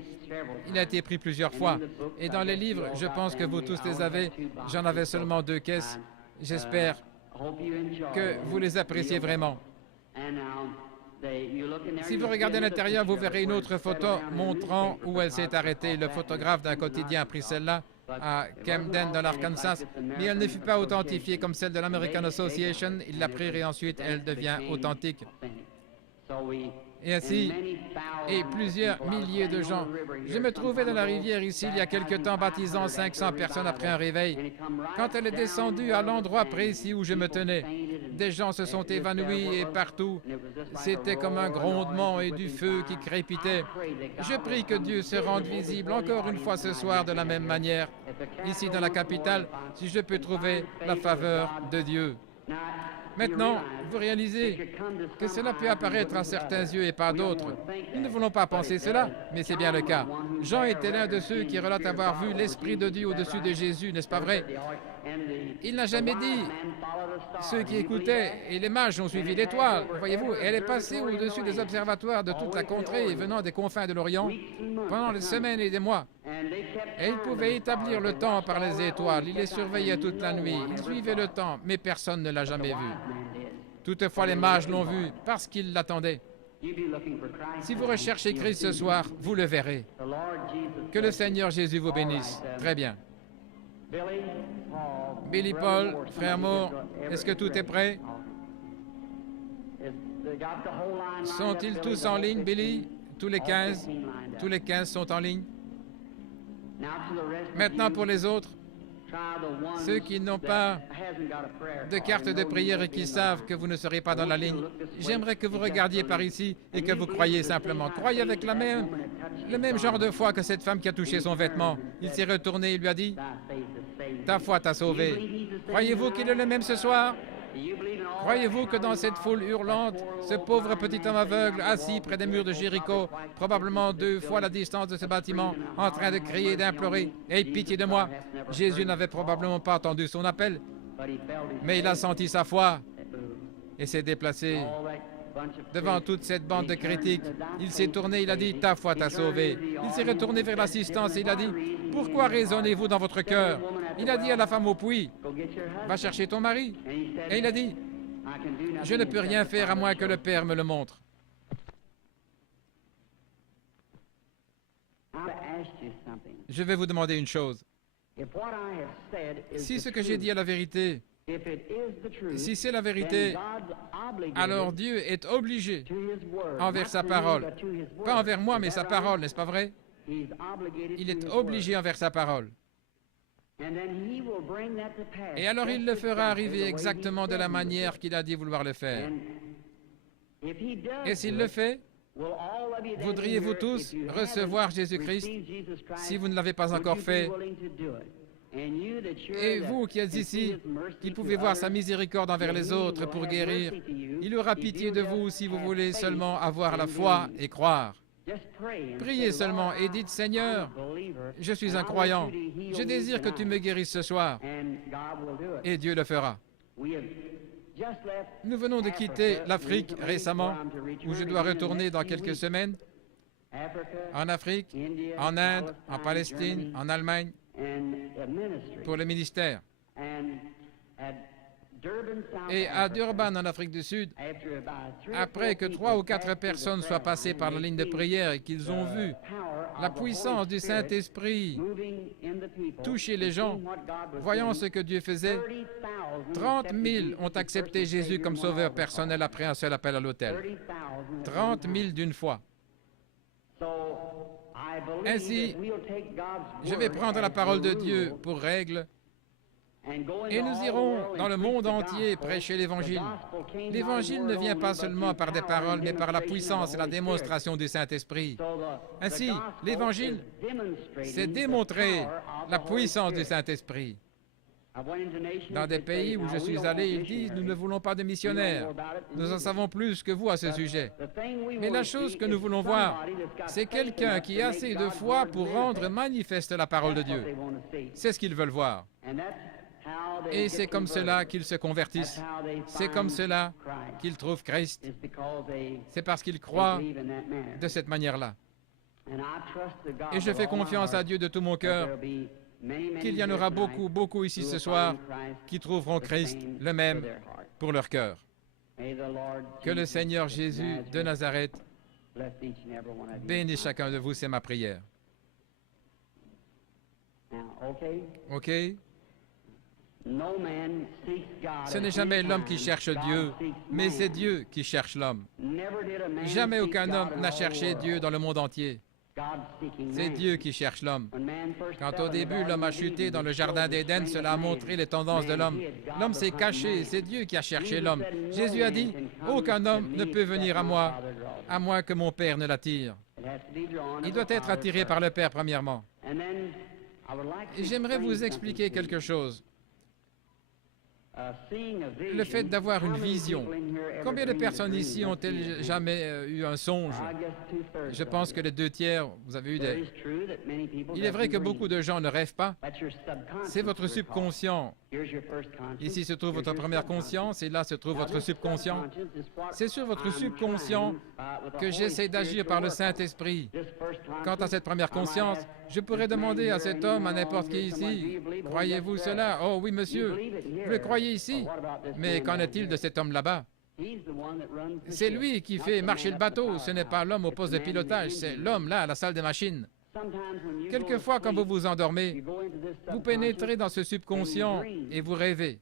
il a été pris plusieurs fois. Et dans les livres, je pense que vous tous les avez. J'en avais seulement 2 caisses. J'espère que vous les appréciez vraiment. Si vous regardez l'intérieur, vous verrez une autre photo montrant où elle s'est arrêtée. Le photographe d'un quotidien a pris celle-là à Camden, dans l'Arkansas, mais elle ne fut pas authentifiée comme celle de l'American Association. Il l'a prise et ensuite elle devient authentique. Et ainsi, et plusieurs milliers de gens. Je me trouvais dans la rivière ici il y a quelque temps, baptisant 500 personnes après un réveil. Quand elle est descendue à l'endroit précis où je me tenais, des gens se sont évanouis et partout. C'était comme un grondement et du feu qui crépitait. Je prie que Dieu se rende visible encore une fois ce soir de la même manière, ici dans la capitale, si je peux trouver la faveur de Dieu. Maintenant, vous réalisez que cela peut apparaître à certains yeux et pas d'autres. Nous ne voulons pas penser cela, mais c'est bien le cas. Jean était l'un de ceux qui relatent avoir vu l'Esprit de Dieu au-dessus de Jésus, n'est-ce pas vrai? Il n'a jamais dit ceux qui écoutaient et les mages ont suivi l'étoile. Voyez-vous, elle est passée au-dessus des observatoires de toute la contrée venant des confins de l'Orient pendant des semaines et des mois. Et ils pouvaient établir le temps par les étoiles. Ils les surveillaient toute la nuit. Ils suivaient le temps, mais personne ne l'a jamais vu. Toutefois, les mages l'ont vu parce qu'ils l'attendaient. Si vous recherchez Christ ce soir, vous le verrez. Que le Seigneur Jésus vous bénisse. Très bien. Billy Paul, Frère Moore, est-ce que tout est prêt? Sont-ils tous en ligne, Billy? Tous les 15? Tous les 15 sont en ligne? Maintenant pour les autres, ceux qui n'ont pas de carte de prière et qui savent que vous ne serez pas dans la ligne, j'aimerais que vous regardiez par ici et que vous croyiez simplement. Croyez avec le même genre de foi que cette femme qui a touché son vêtement. Il s'est retourné et lui a dit, « Ta foi t'a sauvé. » Croyez-vous qu'il est le même ce soir? Croyez-vous que dans cette foule hurlante, ce pauvre petit homme aveugle, assis près des murs de Jéricho, probablement 2 fois la distance de ce bâtiment, en train de crier et d'implorer, « Aie pitié de moi !» Jésus n'avait probablement pas entendu son appel, mais il a senti sa foi et s'est déplacé. Devant toute cette bande de critiques, il s'est tourné, il a dit, « Ta foi t'a sauvé. » Il s'est retourné vers l'assistance et il a dit, « Pourquoi raisonnez-vous dans votre cœur ?» Il a dit à la femme au puits, « Va chercher ton mari. » Et il a dit, « Je ne peux rien faire à moins que le Père me le montre. » Je vais vous demander une chose. Si ce que j'ai dit est la vérité, si c'est la vérité, alors Dieu est obligé envers sa parole. Pas envers moi, mais sa parole, n'est-ce pas vrai? Il est obligé envers sa parole. Et alors il le fera arriver exactement de la manière qu'il a dit vouloir le faire. Et s'il le fait, voudriez-vous tous recevoir Jésus-Christ si vous ne l'avez pas encore fait? Et vous qui êtes ici, qui pouvez voir sa miséricorde envers les autres pour guérir, il aura pitié de vous si vous voulez seulement avoir la foi et croire. Priez seulement et dites, Seigneur, je suis un croyant, je désire que tu me guérisses ce soir, et Dieu le fera. Nous venons de quitter l'Afrique récemment, où je dois retourner dans quelques semaines, en Afrique, en Inde, en Palestine, en Allemagne, pour le ministère. Et à Durban, en Afrique du Sud, après que 3 ou 4 personnes soient passées par la ligne de prière et qu'ils ont vu la puissance du Saint-Esprit toucher les gens, voyant ce que Dieu faisait, 30 000 ont accepté Jésus comme sauveur personnel après un seul appel à l'autel. 30 000 d'une fois. Ainsi, je vais prendre la parole de Dieu pour règle et nous irons dans le monde entier prêcher l'Évangile. L'Évangile ne vient pas seulement par des paroles, mais par la puissance et la démonstration du Saint-Esprit. Ainsi, l'Évangile, c'est démontrer la puissance du Saint-Esprit. Dans des pays où je suis allé, ils disent, nous ne voulons pas de missionnaires. Nous en savons plus que vous à ce sujet. Mais la chose que nous voulons voir, c'est quelqu'un qui a assez de foi pour rendre manifeste la parole de Dieu. C'est ce qu'ils veulent voir. Et c'est comme cela qu'ils se convertissent. C'est comme cela qu'ils trouvent Christ. C'est parce qu'ils croient de cette manière-là. Et je fais confiance à Dieu de tout mon cœur qu'il y en aura beaucoup, beaucoup ici ce soir qui trouveront Christ le même pour leur cœur. Que le Seigneur Jésus de Nazareth bénisse chacun de vous, c'est ma prière. OK? Ce n'est jamais l'homme qui cherche Dieu, mais c'est Dieu qui cherche l'homme. Jamais aucun homme n'a cherché Dieu dans le monde entier. C'est Dieu qui cherche l'homme. Quand au début l'homme a chuté dans le jardin d'Éden, cela a montré les tendances de l'homme. L'homme s'est caché, c'est Dieu qui a cherché l'homme. Jésus a dit, « Aucun homme ne peut venir à moins que mon Père ne l'attire. » Il doit être attiré par le Père premièrement. Et j'aimerais vous expliquer quelque chose. Le fait d'avoir une vision. Combien de personnes ici ont-elles jamais eu un songe? Je pense que les 2/3, vous avez eu des... Il est vrai que beaucoup de gens ne rêvent pas. C'est votre subconscient. Ici se trouve votre première conscience et là se trouve votre subconscient. C'est sur votre subconscient que j'essaie d'agir par le Saint-Esprit. Quant à cette première conscience, je pourrais demander à cet homme, à n'importe qui ici, « Croyez-vous cela? » « Oh oui, monsieur, vous le croyez ici? Mais qu'en est-il de cet homme là-bas? » C'est lui qui fait marcher le bateau, ce n'est pas l'homme au poste de pilotage, c'est l'homme là, à la salle des machines. Quelquefois, quand vous vous endormez, vous pénétrez dans ce subconscient et vous rêvez.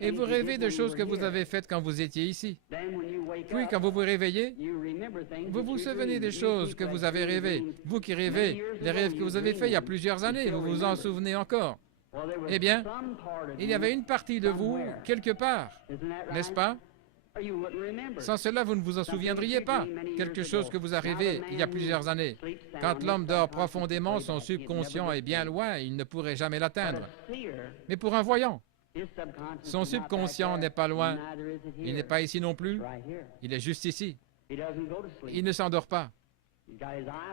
Et vous rêvez de choses que vous avez faites quand vous étiez ici. Puis, quand vous vous réveillez, vous vous souvenez des choses que vous avez rêvées. Vous qui rêvez, les rêves que vous avez faits il y a plusieurs années, vous vous en souvenez encore. Eh bien, il y avait une partie de vous quelque part, n'est-ce pas? Sans cela, vous ne vous en souviendriez pas. Quelque chose que vous a rêvé il y a plusieurs années. Quand l'homme dort profondément, son subconscient est bien loin, il ne pourrait jamais l'atteindre. Mais pour un voyant, son subconscient n'est pas loin. Il n'est pas ici non plus. Il est juste ici. Il ne s'endort pas.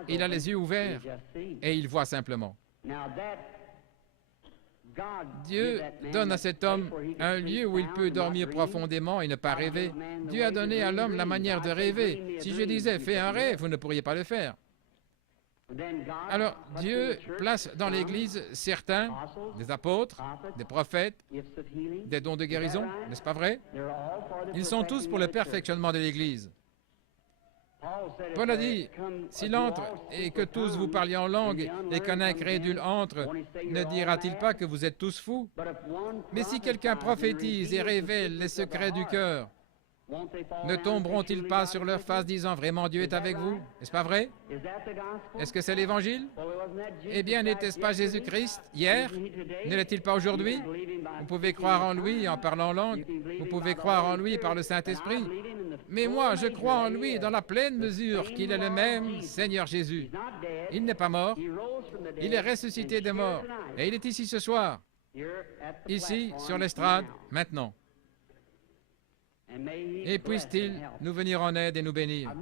Il a les yeux ouverts et il voit simplement. Dieu donne à cet homme un lieu où il peut dormir profondément et ne pas rêver. Dieu a donné à l'homme la manière de rêver. Si je disais, fais un rêve, vous ne pourriez pas le faire. Alors, Dieu place dans l'Église certains, des apôtres, des prophètes, des dons de guérison, n'est-ce pas vrai? Ils sont tous pour le perfectionnement de l'Église. Paul a dit, s'il entre et que tous vous parliez en langue et qu'un incrédule entre, ne dira-t-il pas que vous êtes tous fous? Mais si quelqu'un prophétise et révèle les secrets du cœur, Ne tomberont-ils pas sur leur face disant « Vraiment Dieu est avec vous » N'est-ce pas vrai? Est-ce que c'est l'Évangile? Eh bien, n'était-ce pas Jésus-Christ hier? Ne l'est-il pas aujourd'hui? Vous pouvez croire en lui en parlant en langue. Vous pouvez croire en lui par le Saint-Esprit. Mais moi, je crois en lui dans la pleine mesure qu'il est le même Seigneur Jésus. Il n'est pas mort. Il est ressuscité des morts. Et il est ici ce soir. Ici, sur l'estrade, maintenant. Et puisse-t-il nous venir en aide et nous bénir.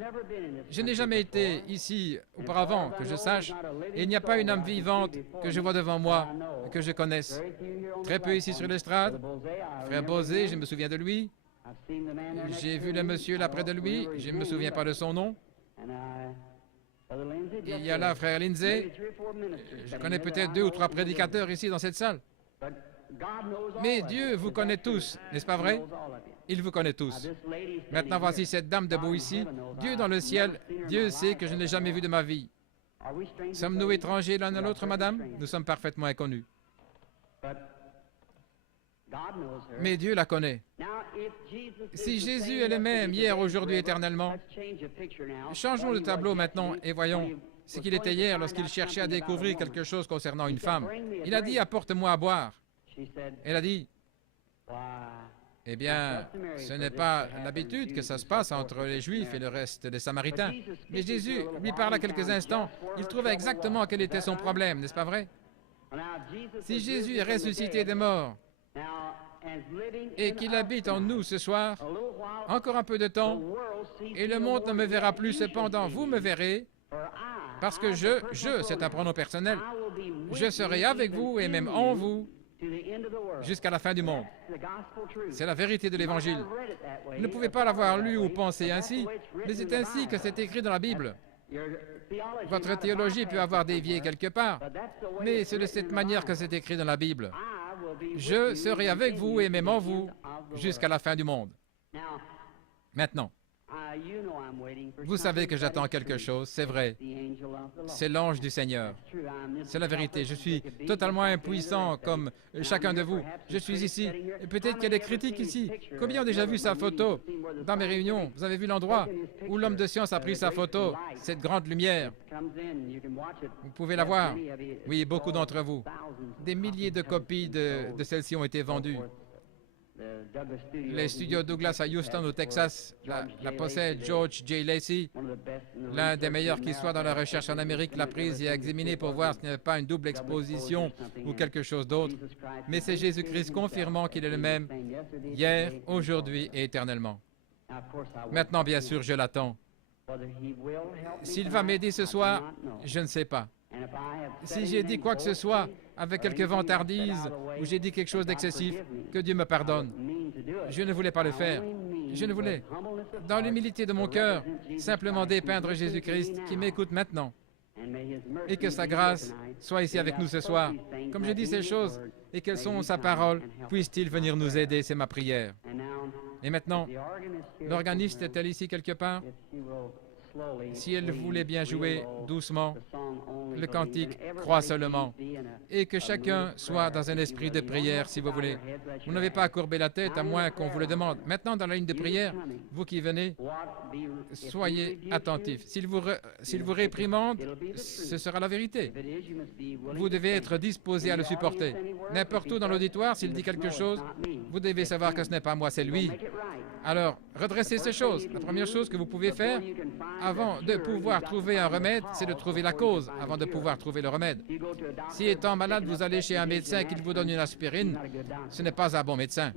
Je n'ai jamais été ici auparavant, que je sache, et il n'y a pas une âme vivante que je vois devant moi, que je connaisse. Très peu ici sur l'estrade. Frère Bosé, je me souviens de lui. J'ai vu le monsieur là près de lui, je ne me souviens pas de son nom. Il y a là frère Lindsay. Je connais peut-être 2 ou 3 prédicateurs ici dans cette salle. Mais Dieu vous connaît tous, n'est-ce pas vrai? Il vous connaît tous. Maintenant, voici cette dame debout ici. Dieu dans le ciel, Dieu sait que je ne l'ai jamais vue de ma vie. Sommes-nous étrangers l'un à l'autre, madame? Nous sommes parfaitement inconnus. Mais Dieu la connaît. Si Jésus est le même hier, aujourd'hui, éternellement, changeons le tableau maintenant et voyons ce qu'il était hier lorsqu'il cherchait à découvrir quelque chose concernant une femme. Il a dit « Apporte-moi à boire ». Elle a dit « Eh bien, ce n'est pas l'habitude que ça se passe entre les Juifs et le reste des Samaritains. » Mais Jésus lui parla quelques instants. Il trouvait exactement quel était son problème, n'est-ce pas vrai? Si Jésus est ressuscité des morts et qu'il habite en nous ce soir, encore un peu de temps, et le monde ne me verra plus, cependant vous me verrez, parce que c'est un pronom personnel, je serai avec vous et même en vous jusqu'à la fin du monde. C'est la vérité de l'Évangile. Vous ne pouvez pas l'avoir lu ou pensé ainsi, mais c'est ainsi que c'est écrit dans la Bible. Votre théologie peut avoir dévié quelque part, mais c'est de cette manière que c'est écrit dans la Bible. Je serai avec vous et même en vous jusqu'à la fin du monde. Maintenant, vous savez que j'attends quelque chose, c'est vrai. C'est l'ange du Seigneur. C'est la vérité. Je suis totalement impuissant comme chacun de vous. Je suis ici. Et peut-être qu'il y a des critiques ici. Combien ont déjà vu sa photo dans mes réunions? Vous avez vu l'endroit où l'homme de science a pris sa photo, cette grande lumière. Vous pouvez la voir. Oui, beaucoup d'entre vous. Des milliers de copies de celle-ci ont été vendues. Les studios Douglas à Houston, au Texas, la possède George J. Lacey, l'un des meilleurs qui soit dans la recherche en Amérique, l'a prise et a examiné pour voir s'il n'y avait pas une double exposition ou quelque chose d'autre. Mais c'est Jésus-Christ confirmant qu'il est le même hier, aujourd'hui et éternellement. Maintenant, bien sûr, je l'attends. S'il va m'aider ce soir, je ne sais pas. Si j'ai dit quoi que ce soit avec quelque vantardise ou j'ai dit quelque chose d'excessif, que Dieu me pardonne. Je ne voulais pas le faire. Je ne voulais, dans l'humilité de mon cœur, simplement dépeindre Jésus-Christ qui m'écoute maintenant. Et que sa grâce soit ici avec nous ce soir. Comme je dis ces choses et qu'elles sont sa parole, puisse-t-il venir nous aider, c'est ma prière. Et maintenant, l'organiste est-elle ici quelque part? Si elle voulait bien jouer doucement le cantique « Crois seulement » et que chacun soit dans un esprit de prière, si vous voulez. Vous n'avez pas à courber la tête, à moins qu'on vous le demande. Maintenant, dans la ligne de prière, vous qui venez, soyez attentifs. S'il vous réprimande, ce sera la vérité. Vous devez être disposé à le supporter. N'importe où dans l'auditoire, s'il dit quelque chose, vous devez savoir que ce n'est pas moi, c'est lui. Alors, redressez ces choses. La première chose que vous pouvez faire, avant de pouvoir trouver un remède, c'est de trouver la cause avant de pouvoir trouver le remède. Si étant malade, vous allez chez un médecin qui vous donne une aspirine, ce n'est pas un bon médecin.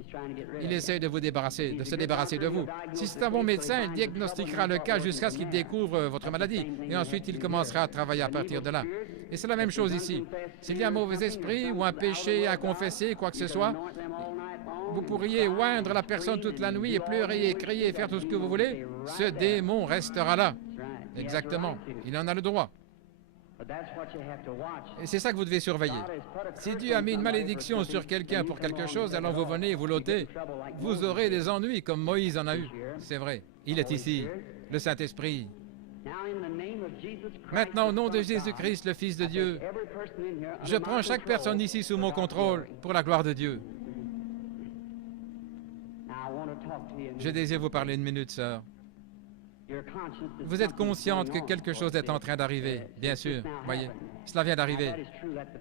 Il essaie de se débarrasser de vous. Si c'est un bon médecin, il diagnostiquera le cas jusqu'à ce qu'il découvre votre maladie. Et ensuite, il commencera à travailler à partir de là. Et c'est la même chose ici. S'il y a un mauvais esprit ou un péché à confesser, quoi que ce soit, vous pourriez oindre la personne toute la nuit et pleurer et crier et faire tout ce que vous voulez. Ce démon restera là. Exactement. Il en a le droit. Et c'est ça que vous devez surveiller. Si Dieu a mis une malédiction sur quelqu'un pour quelque chose, alors vous venez et vous l'ôtez. Vous aurez des ennuis comme Moïse en a eu. C'est vrai. Il est ici, le Saint-Esprit. Maintenant, au nom de Jésus-Christ, le Fils de Dieu, je prends chaque personne ici sous mon contrôle pour la gloire de Dieu. Je désire vous parler une minute, sœur. Vous êtes consciente que quelque chose est en train d'arriver, bien sûr, voyez. Cela vient d'arriver.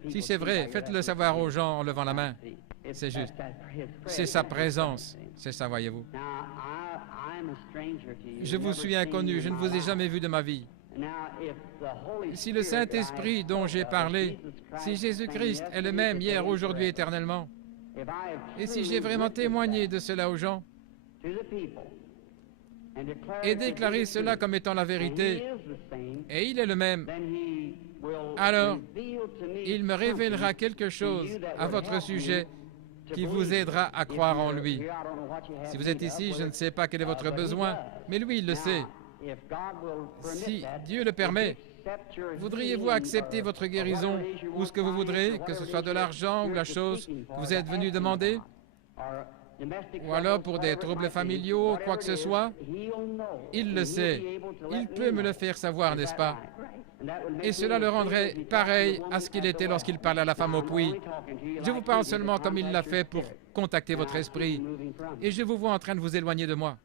Si c'est vrai, faites-le savoir aux gens en levant la main. C'est juste. C'est sa présence. C'est ça, voyez-vous. Je vous suis inconnu, je ne vous ai jamais vu de ma vie. Si le Saint-Esprit dont j'ai parlé, si Jésus-Christ est le même hier, aujourd'hui, éternellement, et si j'ai vraiment témoigné de cela aux gens, et déclaré cela comme étant la vérité, et il est le même, alors il me révélera quelque chose à votre sujet qui vous aidera à croire en lui. Si vous êtes ici, je ne sais pas quel est votre besoin, mais lui, il le sait. Si Dieu le permet, voudriez-vous accepter votre guérison ou ce que vous voudrez, que ce soit de l'argent ou la chose que vous êtes venu demander, ou alors pour des troubles familiaux, quoi que ce soit? Il le sait. Il peut me le faire savoir, n'est-ce pas? Et cela le rendrait pareil à ce qu'il était lorsqu'il parlait à la femme au puits. Je vous parle seulement comme il l'a fait pour contacter votre esprit. Et je vous vois en train de vous éloigner de moi.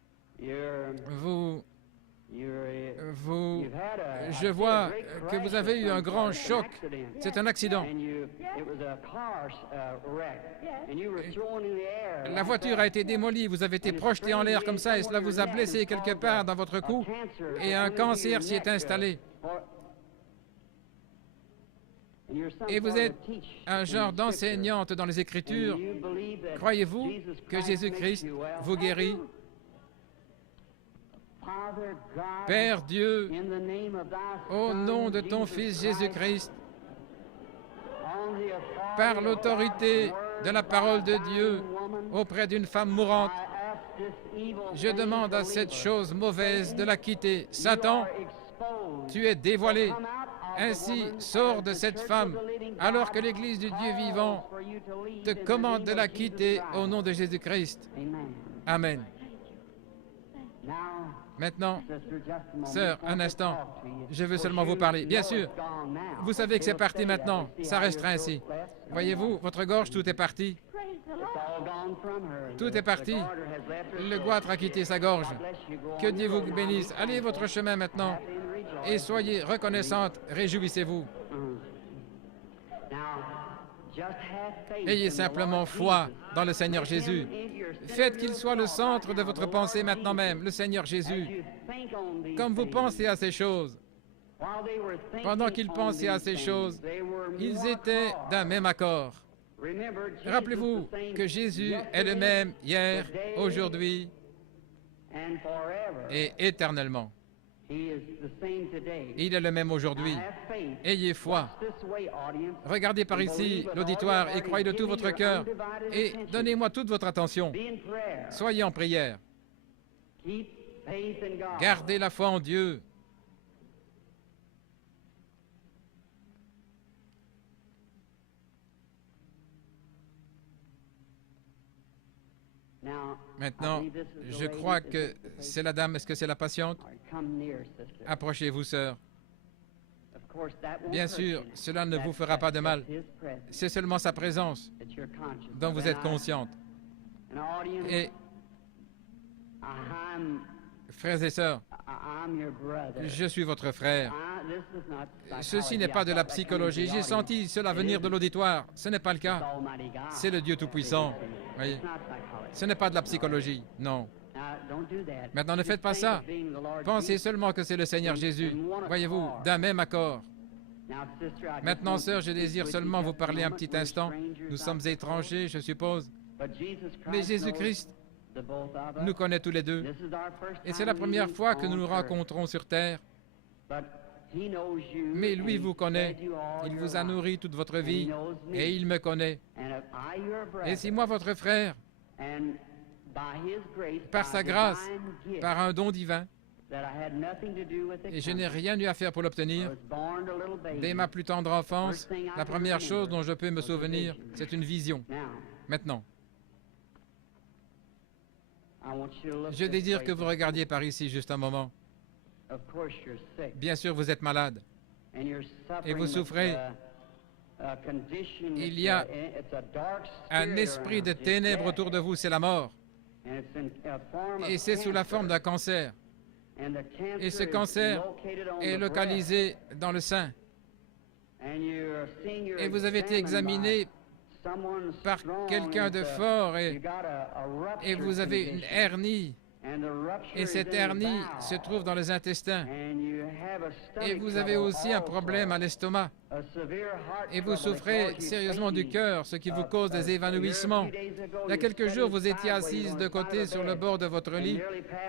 Je vois que vous avez eu un grand choc. C'est un accident. La voiture a été démolie, vous avez été projeté en l'air comme ça et cela vous a blessé quelque part dans votre cou et un cancer s'y est installé. Et vous êtes un genre d'enseignante dans les Écritures. Croyez-vous que Jésus-Christ vous guérit? Père Dieu, au nom de ton Fils Jésus-Christ, par l'autorité de la parole de Dieu auprès d'une femme mourante, je demande à cette chose mauvaise de la quitter. Satan, tu es dévoilé. Ainsi, sors de cette femme, alors que l'Église du Dieu vivant te commande de la quitter au nom de Jésus-Christ. Amen. Maintenant, sœur, un instant, je veux seulement vous parler. Bien sûr, vous savez que c'est parti maintenant, ça restera ainsi. Voyez-vous, votre gorge, tout est parti. Tout est parti. Le goitre a quitté sa gorge. Que Dieu vous bénisse. Allez votre chemin maintenant et soyez reconnaissante, réjouissez-vous. Ayez simplement foi dans le Seigneur Jésus. Faites qu'il soit le centre de votre pensée maintenant même, le Seigneur Jésus. Comme vous pensez à ces choses, pendant qu'ils pensaient à ces choses, ils étaient d'un même accord. Rappelez-vous que Jésus est le même hier, aujourd'hui et éternellement. Il est le même aujourd'hui. Ayez foi. Regardez par ici l'auditoire et croyez de tout votre cœur et donnez-moi toute votre attention. Soyez en prière. Gardez la foi en Dieu. Maintenant, je crois que c'est la dame. Est-ce que c'est la patiente? Approchez-vous, sœur. Bien sûr, cela ne vous fera pas de mal. C'est seulement sa présence dont vous êtes consciente. Et, frères et sœurs, je suis votre frère. Ceci n'est pas de la psychologie. J'ai senti cela venir de l'auditoire. Ce n'est pas le cas. C'est le Dieu Tout-Puissant. Voyez? Ce n'est pas de la psychologie, non. Maintenant, ne faites pas ça. Pensez seulement que c'est le Seigneur Jésus. Voyez-vous, d'un même accord. Maintenant, sœur, je désire seulement vous parler un petit instant. Nous sommes étrangers, je suppose. Mais Jésus-Christ nous connaît tous les deux. Et c'est la première fois que nous nous rencontrons sur terre. Mais lui vous connaît. Il vous a nourri toute votre vie. Et il me connaît. Et si moi, votre frère, par sa grâce, par un don divin, et je n'ai rien eu à faire pour l'obtenir, dès ma plus tendre enfance, la première chose dont je peux me souvenir, c'est une vision. Maintenant, je désire que vous regardiez par ici juste un moment. Bien sûr, vous êtes malade et vous souffrez. Il y a un esprit de ténèbres autour de vous, c'est la mort. Et c'est sous la forme d'un cancer. Et ce cancer est localisé dans le sein. Et vous avez été examiné par quelqu'un de fort et vous avez une hernie. Et cette hernie se trouve dans les intestins. Et vous avez aussi un problème à l'estomac. Et vous souffrez sérieusement du cœur, ce qui vous cause des évanouissements. Il y a quelques jours, vous étiez assise de côté sur le bord de votre lit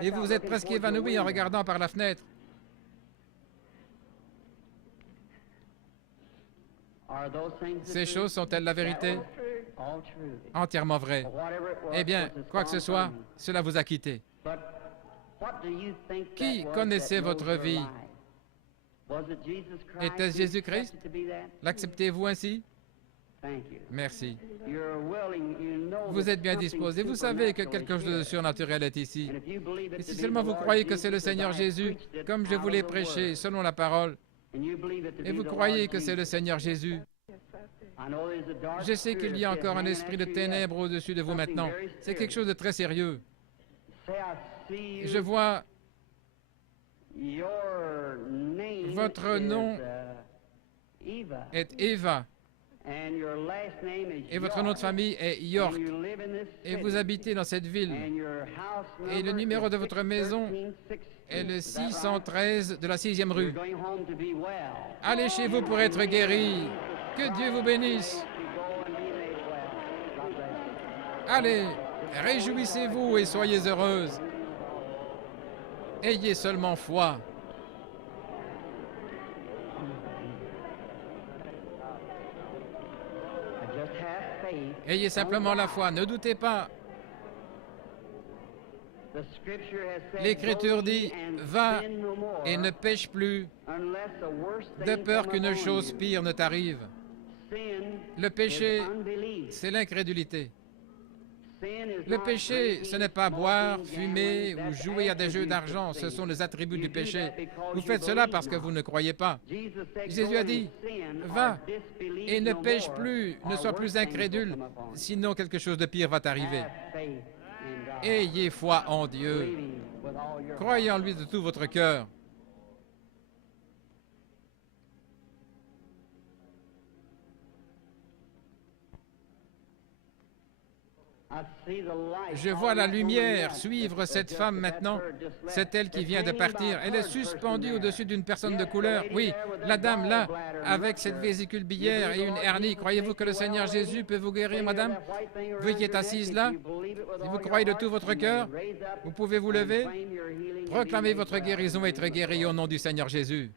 et vous êtes presque évanouie en regardant par la fenêtre. Ces choses sont-elles la vérité? Entièrement vraies. Eh bien, quoi que ce soit, cela vous a quitté. Qui connaissait votre vie? Était-ce Jésus-Christ? L'acceptez-vous ainsi? Merci. Vous êtes bien disposé. Vous savez que quelque chose de surnaturel est ici. Et si seulement vous croyez que c'est le Seigneur Jésus, comme je vous l'ai prêché, selon la parole, et vous croyez que c'est le Seigneur Jésus, je sais qu'il y a encore un esprit de ténèbres au-dessus de vous maintenant. C'est quelque chose de très sérieux. Je vois votre nom est Eva et votre nom de famille est York et vous habitez dans cette ville et le numéro de votre maison est le 613 de la 6e rue. Allez chez vous pour être guéri. Que Dieu vous bénisse. Allez, réjouissez-vous et soyez heureuses. Ayez seulement foi. Ayez simplement la foi, ne doutez pas. L'Écriture dit, va et ne pêche plus, de peur qu'une chose pire ne t'arrive. Le péché, c'est l'incrédulité. Le péché, ce n'est pas boire, fumer ou jouer à des jeux d'argent, ce sont les attributs du péché. Vous faites cela parce que vous ne croyez pas. Jésus a dit, va et ne pêche plus, ne sois plus incrédule, sinon quelque chose de pire va t'arriver. Ayez foi en Dieu. Croyez en lui de tout votre cœur. Je vois la lumière suivre cette femme maintenant. C'est elle qui vient de partir. Elle est suspendue au-dessus d'une personne de couleur. Oui, la dame là, avec cette vésicule biliaire et une hernie. Croyez-vous que le Seigneur Jésus peut vous guérir, madame? Vous qui êtes assise là, si vous croyez de tout votre cœur, vous pouvez vous lever, proclamer votre guérison et être guéri au nom du Seigneur Jésus.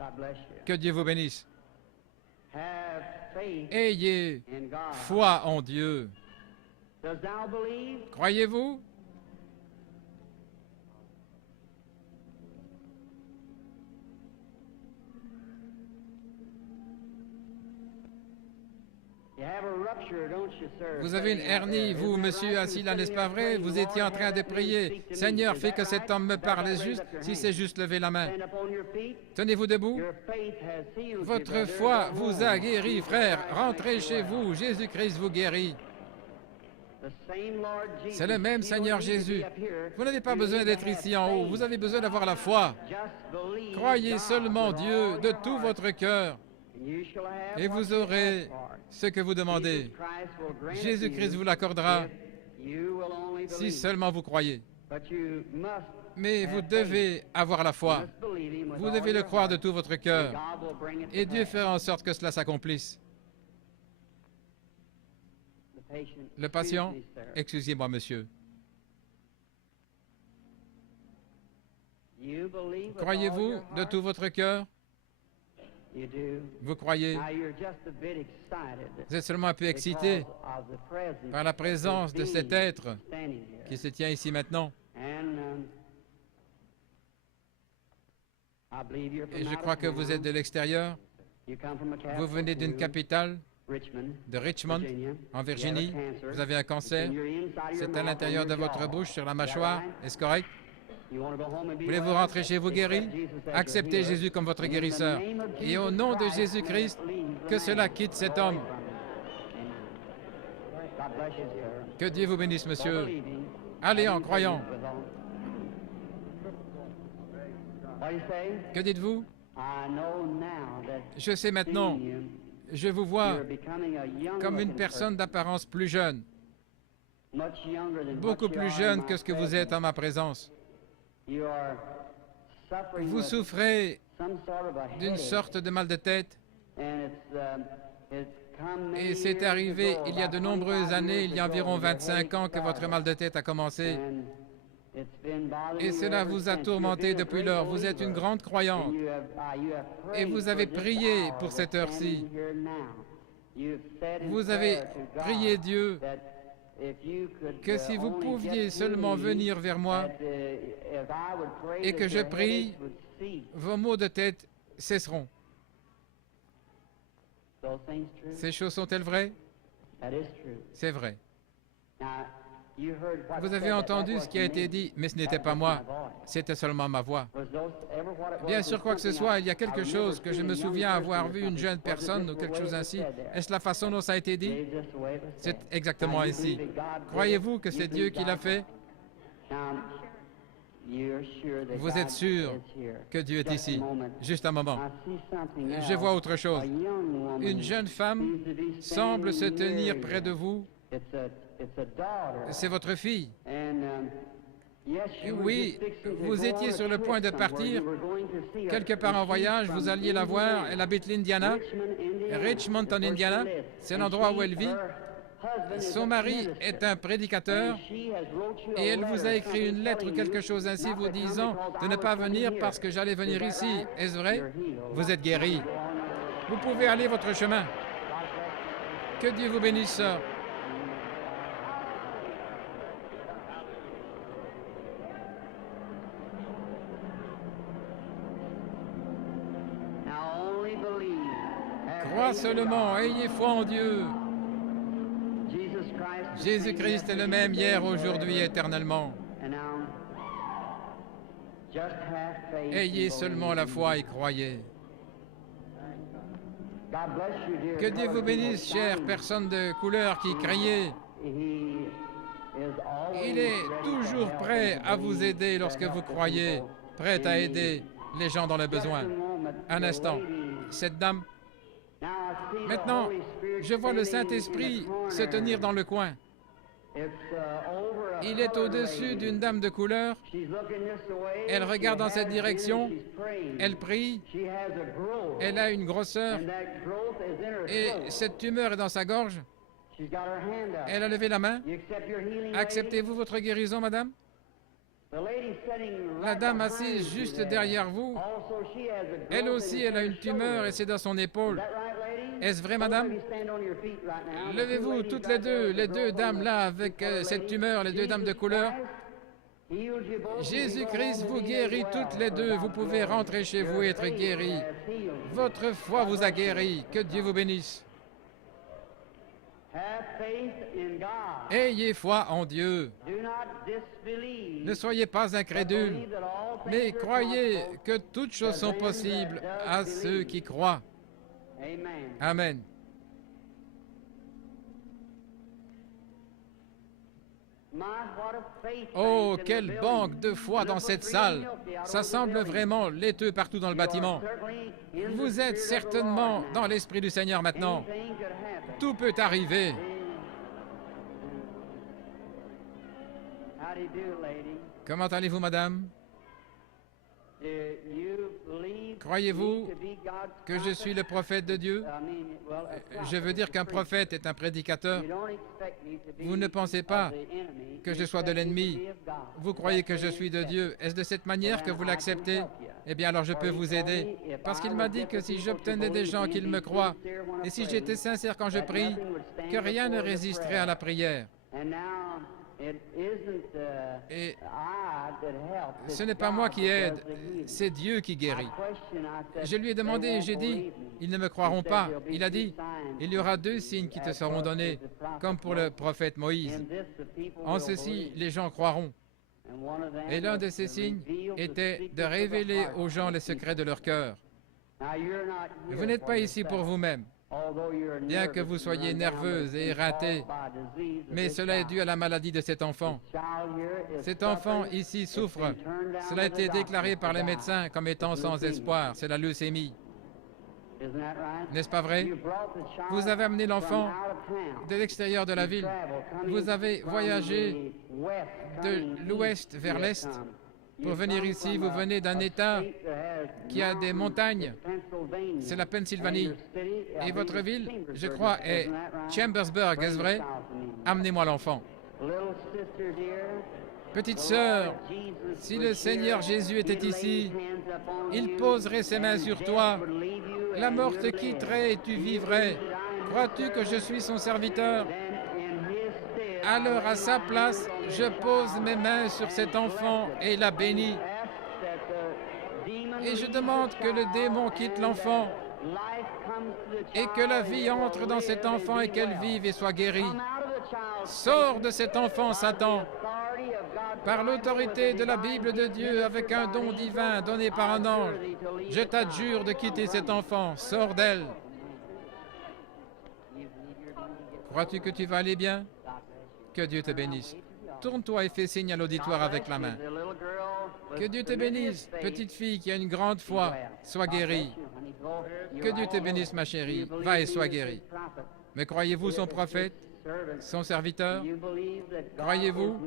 Que Dieu vous bénisse. Ayez foi en Dieu. Croyez-vous? Vous avez une hernie, vous, monsieur, assis là, n'est-ce pas vrai? Vous étiez en train de prier. Seigneur, fais que cet homme me parle juste. Si c'est juste, levez la main. Tenez-vous debout. Votre foi vous a guéri, frère. Rentrez chez vous. Jésus-Christ vous guérit. C'est le même Seigneur Jésus. Vous n'avez pas besoin d'être ici en haut. Vous avez besoin d'avoir la foi. Croyez seulement Dieu de tout votre cœur et vous aurez ce que vous demandez. Jésus-Christ vous l'accordera si seulement vous croyez. Mais vous devez avoir la foi. Vous devez le croire de tout votre cœur. Et Dieu fera en sorte que cela s'accomplisse. Le patient, excusez-moi, monsieur. Croyez-vous de tout votre cœur? Vous croyez? Vous êtes seulement un peu excité par la présence de cet être qui se tient ici maintenant. Et je crois que vous êtes de l'extérieur. Vous venez d'une capitale, de Richmond, en Virginie. Vous avez un cancer. C'est à l'intérieur de votre bouche, sur la mâchoire. Est-ce correct? Voulez-vous rentrer chez vous guéri? Acceptez Jésus comme votre guérisseur. Et au nom de Jésus-Christ, que cela quitte cet homme. Que Dieu vous bénisse, monsieur. Allez en croyant. Que dites-vous? Je sais maintenant, je vous vois comme une personne d'apparence plus jeune, beaucoup plus jeune que ce que vous êtes en ma présence. Vous souffrez d'une sorte de mal de tête et c'est arrivé il y a de nombreuses années, il y a environ 25 ans que votre mal de tête a commencé. Et cela vous a tourmenté depuis lors. Vous êtes une grande croyante. Et vous avez prié pour cette heure-ci. Vous avez prié Dieu que si vous pouviez seulement venir vers moi et que je prie, vos maux de tête cesseront. Ces choses sont-elles vraies? C'est vrai. Vous avez entendu ce qui a été dit, mais ce n'était pas moi, c'était seulement ma voix. Bien sûr, quoi que ce soit, il y a quelque chose que je me souviens avoir vu une jeune personne ou quelque chose ainsi. Est-ce la façon dont ça a été dit? C'est exactement ainsi. Croyez-vous que c'est Dieu qui l'a fait? Vous êtes sûr que Dieu est ici? Juste un moment. Je vois autre chose. Une jeune femme semble se tenir près de vous. C'est votre fille. Oui, vous étiez sur le point de partir quelque part en voyage, vous alliez la voir, elle habite l'Indiana, Richmond en Indiana, c'est l'endroit où elle vit. Son mari est un prédicateur et elle vous a écrit une lettre ou quelque chose ainsi vous disant de ne pas venir parce que j'allais venir ici. Est-ce vrai? Vous êtes guéri. Vous pouvez aller votre chemin. Que Dieu vous bénisse. Crois seulement, ayez foi en Dieu. Jésus-Christ est le même hier, aujourd'hui, éternellement. Ayez seulement la foi et croyez. Que Dieu vous bénisse, chère personne de couleur qui criait. Il est toujours prêt à vous aider lorsque vous croyez, prêt à aider les gens dans le besoin. Un instant, cette dame. Maintenant, je vois le Saint-Esprit se tenir dans le coin. Il est au-dessus d'une dame de couleur. Elle regarde dans cette direction. Elle prie. Elle a une grosseur. Et cette tumeur est dans sa gorge. Elle a levé la main. Acceptez-vous votre guérison, madame? La dame assise juste derrière vous, elle aussi, elle a une tumeur et c'est dans son épaule. Est-ce vrai, madame? Levez-vous toutes les deux dames là avec cette tumeur, les deux dames de couleur. Jésus-Christ vous guérit toutes les deux. Vous pouvez rentrer chez vous et être guéris. Votre foi vous a guéri. Que Dieu vous bénisse. Ayez foi en Dieu. Ne soyez pas incrédules, mais croyez que toutes choses sont possibles à ceux qui croient. Amen. Oh, quelle banque de foi dans cette salle! Ça semble vraiment laiteux partout dans le bâtiment. Vous êtes certainement dans l'Esprit du Seigneur maintenant. Tout peut arriver. Comment allez-vous, madame? Croyez-vous que je suis le prophète de Dieu? Je veux dire qu'un prophète est un prédicateur. Vous ne pensez pas que je sois de l'ennemi. Vous croyez que je suis de Dieu. Est-ce de cette manière que vous l'acceptez? Eh bien, alors je peux vous aider. Parce qu'il m'a dit que si j'obtenais des gens qui me croient, et si j'étais sincère quand je prie, que rien ne résisterait à la prière. Et ce n'est pas moi qui aide, c'est Dieu qui guérit. Je lui ai demandé et j'ai dit, ils ne me croiront pas. Il a dit, il y aura 2 signes qui te seront donnés, comme pour le prophète Moïse. En ceci, les gens croiront. Et l'un de ces signes était de révéler aux gens les secrets de leur cœur. Vous n'êtes pas ici pour vous-même. Bien que vous soyez nerveuse et éreintée, mais cela est dû à la maladie de cet enfant. Cet enfant ici souffre. Cela a été déclaré par les médecins comme étant sans espoir. C'est la leucémie. N'est-ce pas vrai? Vous avez amené l'enfant de l'extérieur de la ville. Vous avez voyagé de l'ouest vers l'est pour venir ici. Vous venez d'un État qui a des montagnes. C'est la Pennsylvanie. Et votre ville, je crois, est Chambersburg. Est-ce vrai? Amenez-moi l'enfant. Petite sœur, si le Seigneur Jésus était ici, il poserait ses mains sur toi. La mort te quitterait et tu vivrais. Crois-tu que je suis son serviteur? Alors, à sa place, je pose mes mains sur cet enfant et la bénis. Et je demande que le démon quitte l'enfant et que la vie entre dans cet enfant et qu'elle vive et soit guérie. Sors de cet enfant, Satan, par l'autorité de la Bible de Dieu, avec un don divin donné par un ange. Je t'adjure de quitter cet enfant. Sors d'elle. Crois-tu que tu vas aller bien? Que Dieu te bénisse. Tourne-toi et fais signe à l'auditoire avec la main. Que Dieu te bénisse, petite fille qui a une grande foi. Sois guérie. Que Dieu te bénisse, ma chérie. Va et sois guérie. Mais croyez-vous son prophète, son serviteur? Croyez-vous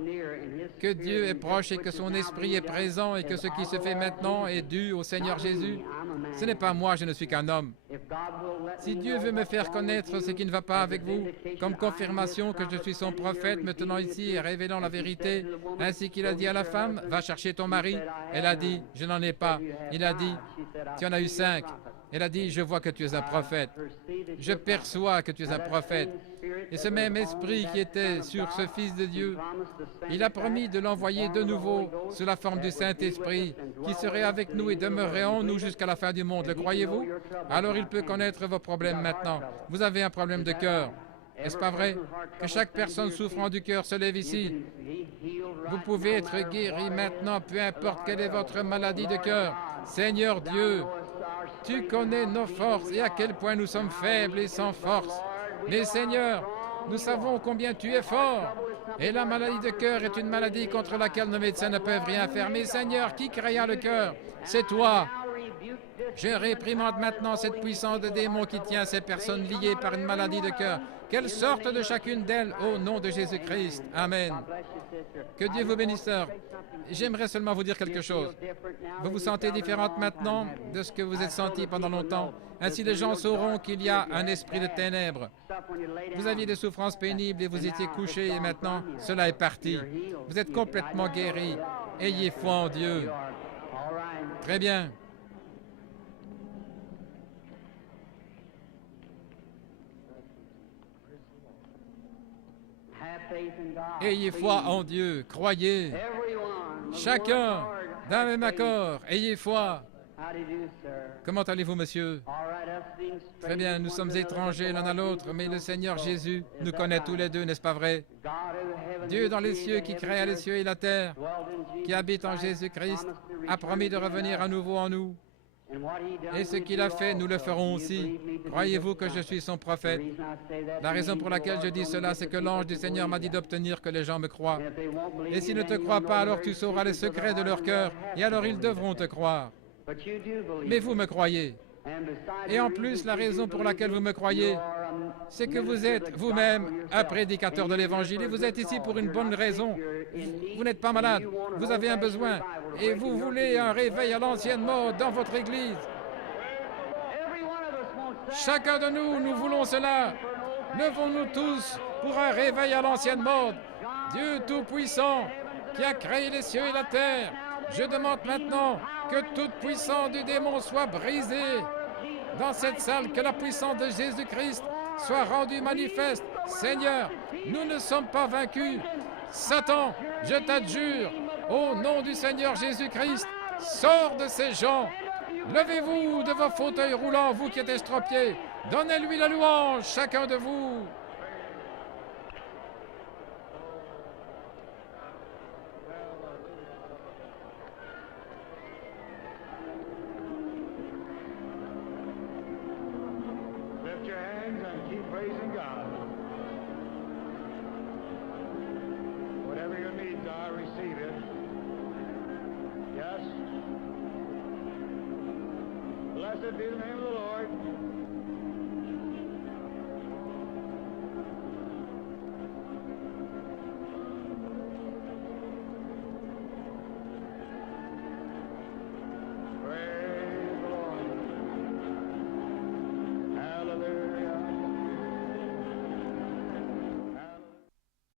que Dieu est proche et que son esprit est présent et que ce qui se fait maintenant est dû au Seigneur Jésus? Ce n'est pas moi, je ne suis qu'un homme. Si Dieu veut me faire connaître ce qui ne va pas avec vous, comme confirmation que je suis son prophète, me tenant ici et révélant la vérité, ainsi qu'il a dit à la femme, va chercher ton mari. Elle a dit, je n'en ai pas. Il a dit, tu en as eu 5. Elle a dit, je vois que tu es un prophète. Je perçois que tu es un prophète. Et ce même esprit qui était sur ce Fils de Dieu, il a promis de l'envoyer de nouveau sous la forme du Saint-Esprit, qui serait avec nous et demeurerait en nous jusqu'à la fin du monde. Le croyez-vous? Alors il peut connaître vos problèmes maintenant. Vous avez un problème de cœur. Est-ce pas vrai? Que chaque personne souffrant du cœur se lève ici. Vous pouvez être guéri maintenant, peu importe quelle est votre maladie de cœur. Seigneur Dieu, tu connais nos forces et à quel point nous sommes faibles et sans force. Mais Seigneur, nous savons combien tu es fort. Et la maladie de cœur est une maladie contre laquelle nos médecins ne peuvent rien faire. Mais Seigneur, qui créa le cœur? C'est toi. Je réprimande maintenant cette puissance de démon qui tient ces personnes liées par une maladie de cœur. Qu'elles sortent de chacune d'elles au nom de Jésus-Christ. Amen. Que Dieu vous bénisse, sœur. J'aimerais seulement vous dire quelque chose. Vous vous sentez différente maintenant de ce que vous êtes senti pendant longtemps. Ainsi, les gens sauront qu'il y a un esprit de ténèbres. Vous aviez des souffrances pénibles et vous étiez couché et maintenant, cela est parti. Vous êtes complètement guéri. Ayez foi en Dieu. Très bien. Ayez foi en Dieu, croyez. Chacun d'un même accord, ayez foi. Comment allez-vous, monsieur? Très bien, nous sommes étrangers l'un à l'autre, mais le Seigneur Jésus nous connaît tous les deux, n'est-ce pas vrai? Dieu dans les cieux qui créa les cieux et la terre, qui habite en Jésus-Christ, a promis de revenir à nouveau en nous. Et ce qu'il a fait, nous le ferons aussi. Croyez-vous que je suis son prophète? La raison pour laquelle je dis cela, c'est que l'ange du Seigneur m'a dit d'obtenir que les gens me croient. Et s'ils ne te croient pas, alors tu sauras les secrets de leur cœur, et alors ils devront te croire. Mais vous me croyez. Et en plus, la raison pour laquelle vous me croyez, c'est que vous êtes vous-même un prédicateur de l'Évangile et vous êtes ici pour une bonne raison. Vous n'êtes pas malade, vous avez un besoin et vous voulez un réveil à l'ancienne mode dans votre Église. Chacun de nous, nous voulons cela. Levons-nous tous pour un réveil à l'ancienne mode. Dieu Tout-Puissant, qui a créé les cieux et la terre, je demande maintenant que toute puissance du démon soit brisée dans cette salle, que la puissance de Jésus-Christ soit rendue manifeste. Seigneur, nous ne sommes pas vaincus. Satan, je t'adjure, au nom du Seigneur Jésus-Christ, sors de ces gens. Levez-vous de vos fauteuils roulants, vous qui êtes estropiés. Donnez-lui la louange, chacun de vous. praising God. Whatever your needs are, receive it. Yes. Blessed be the name of the Lord.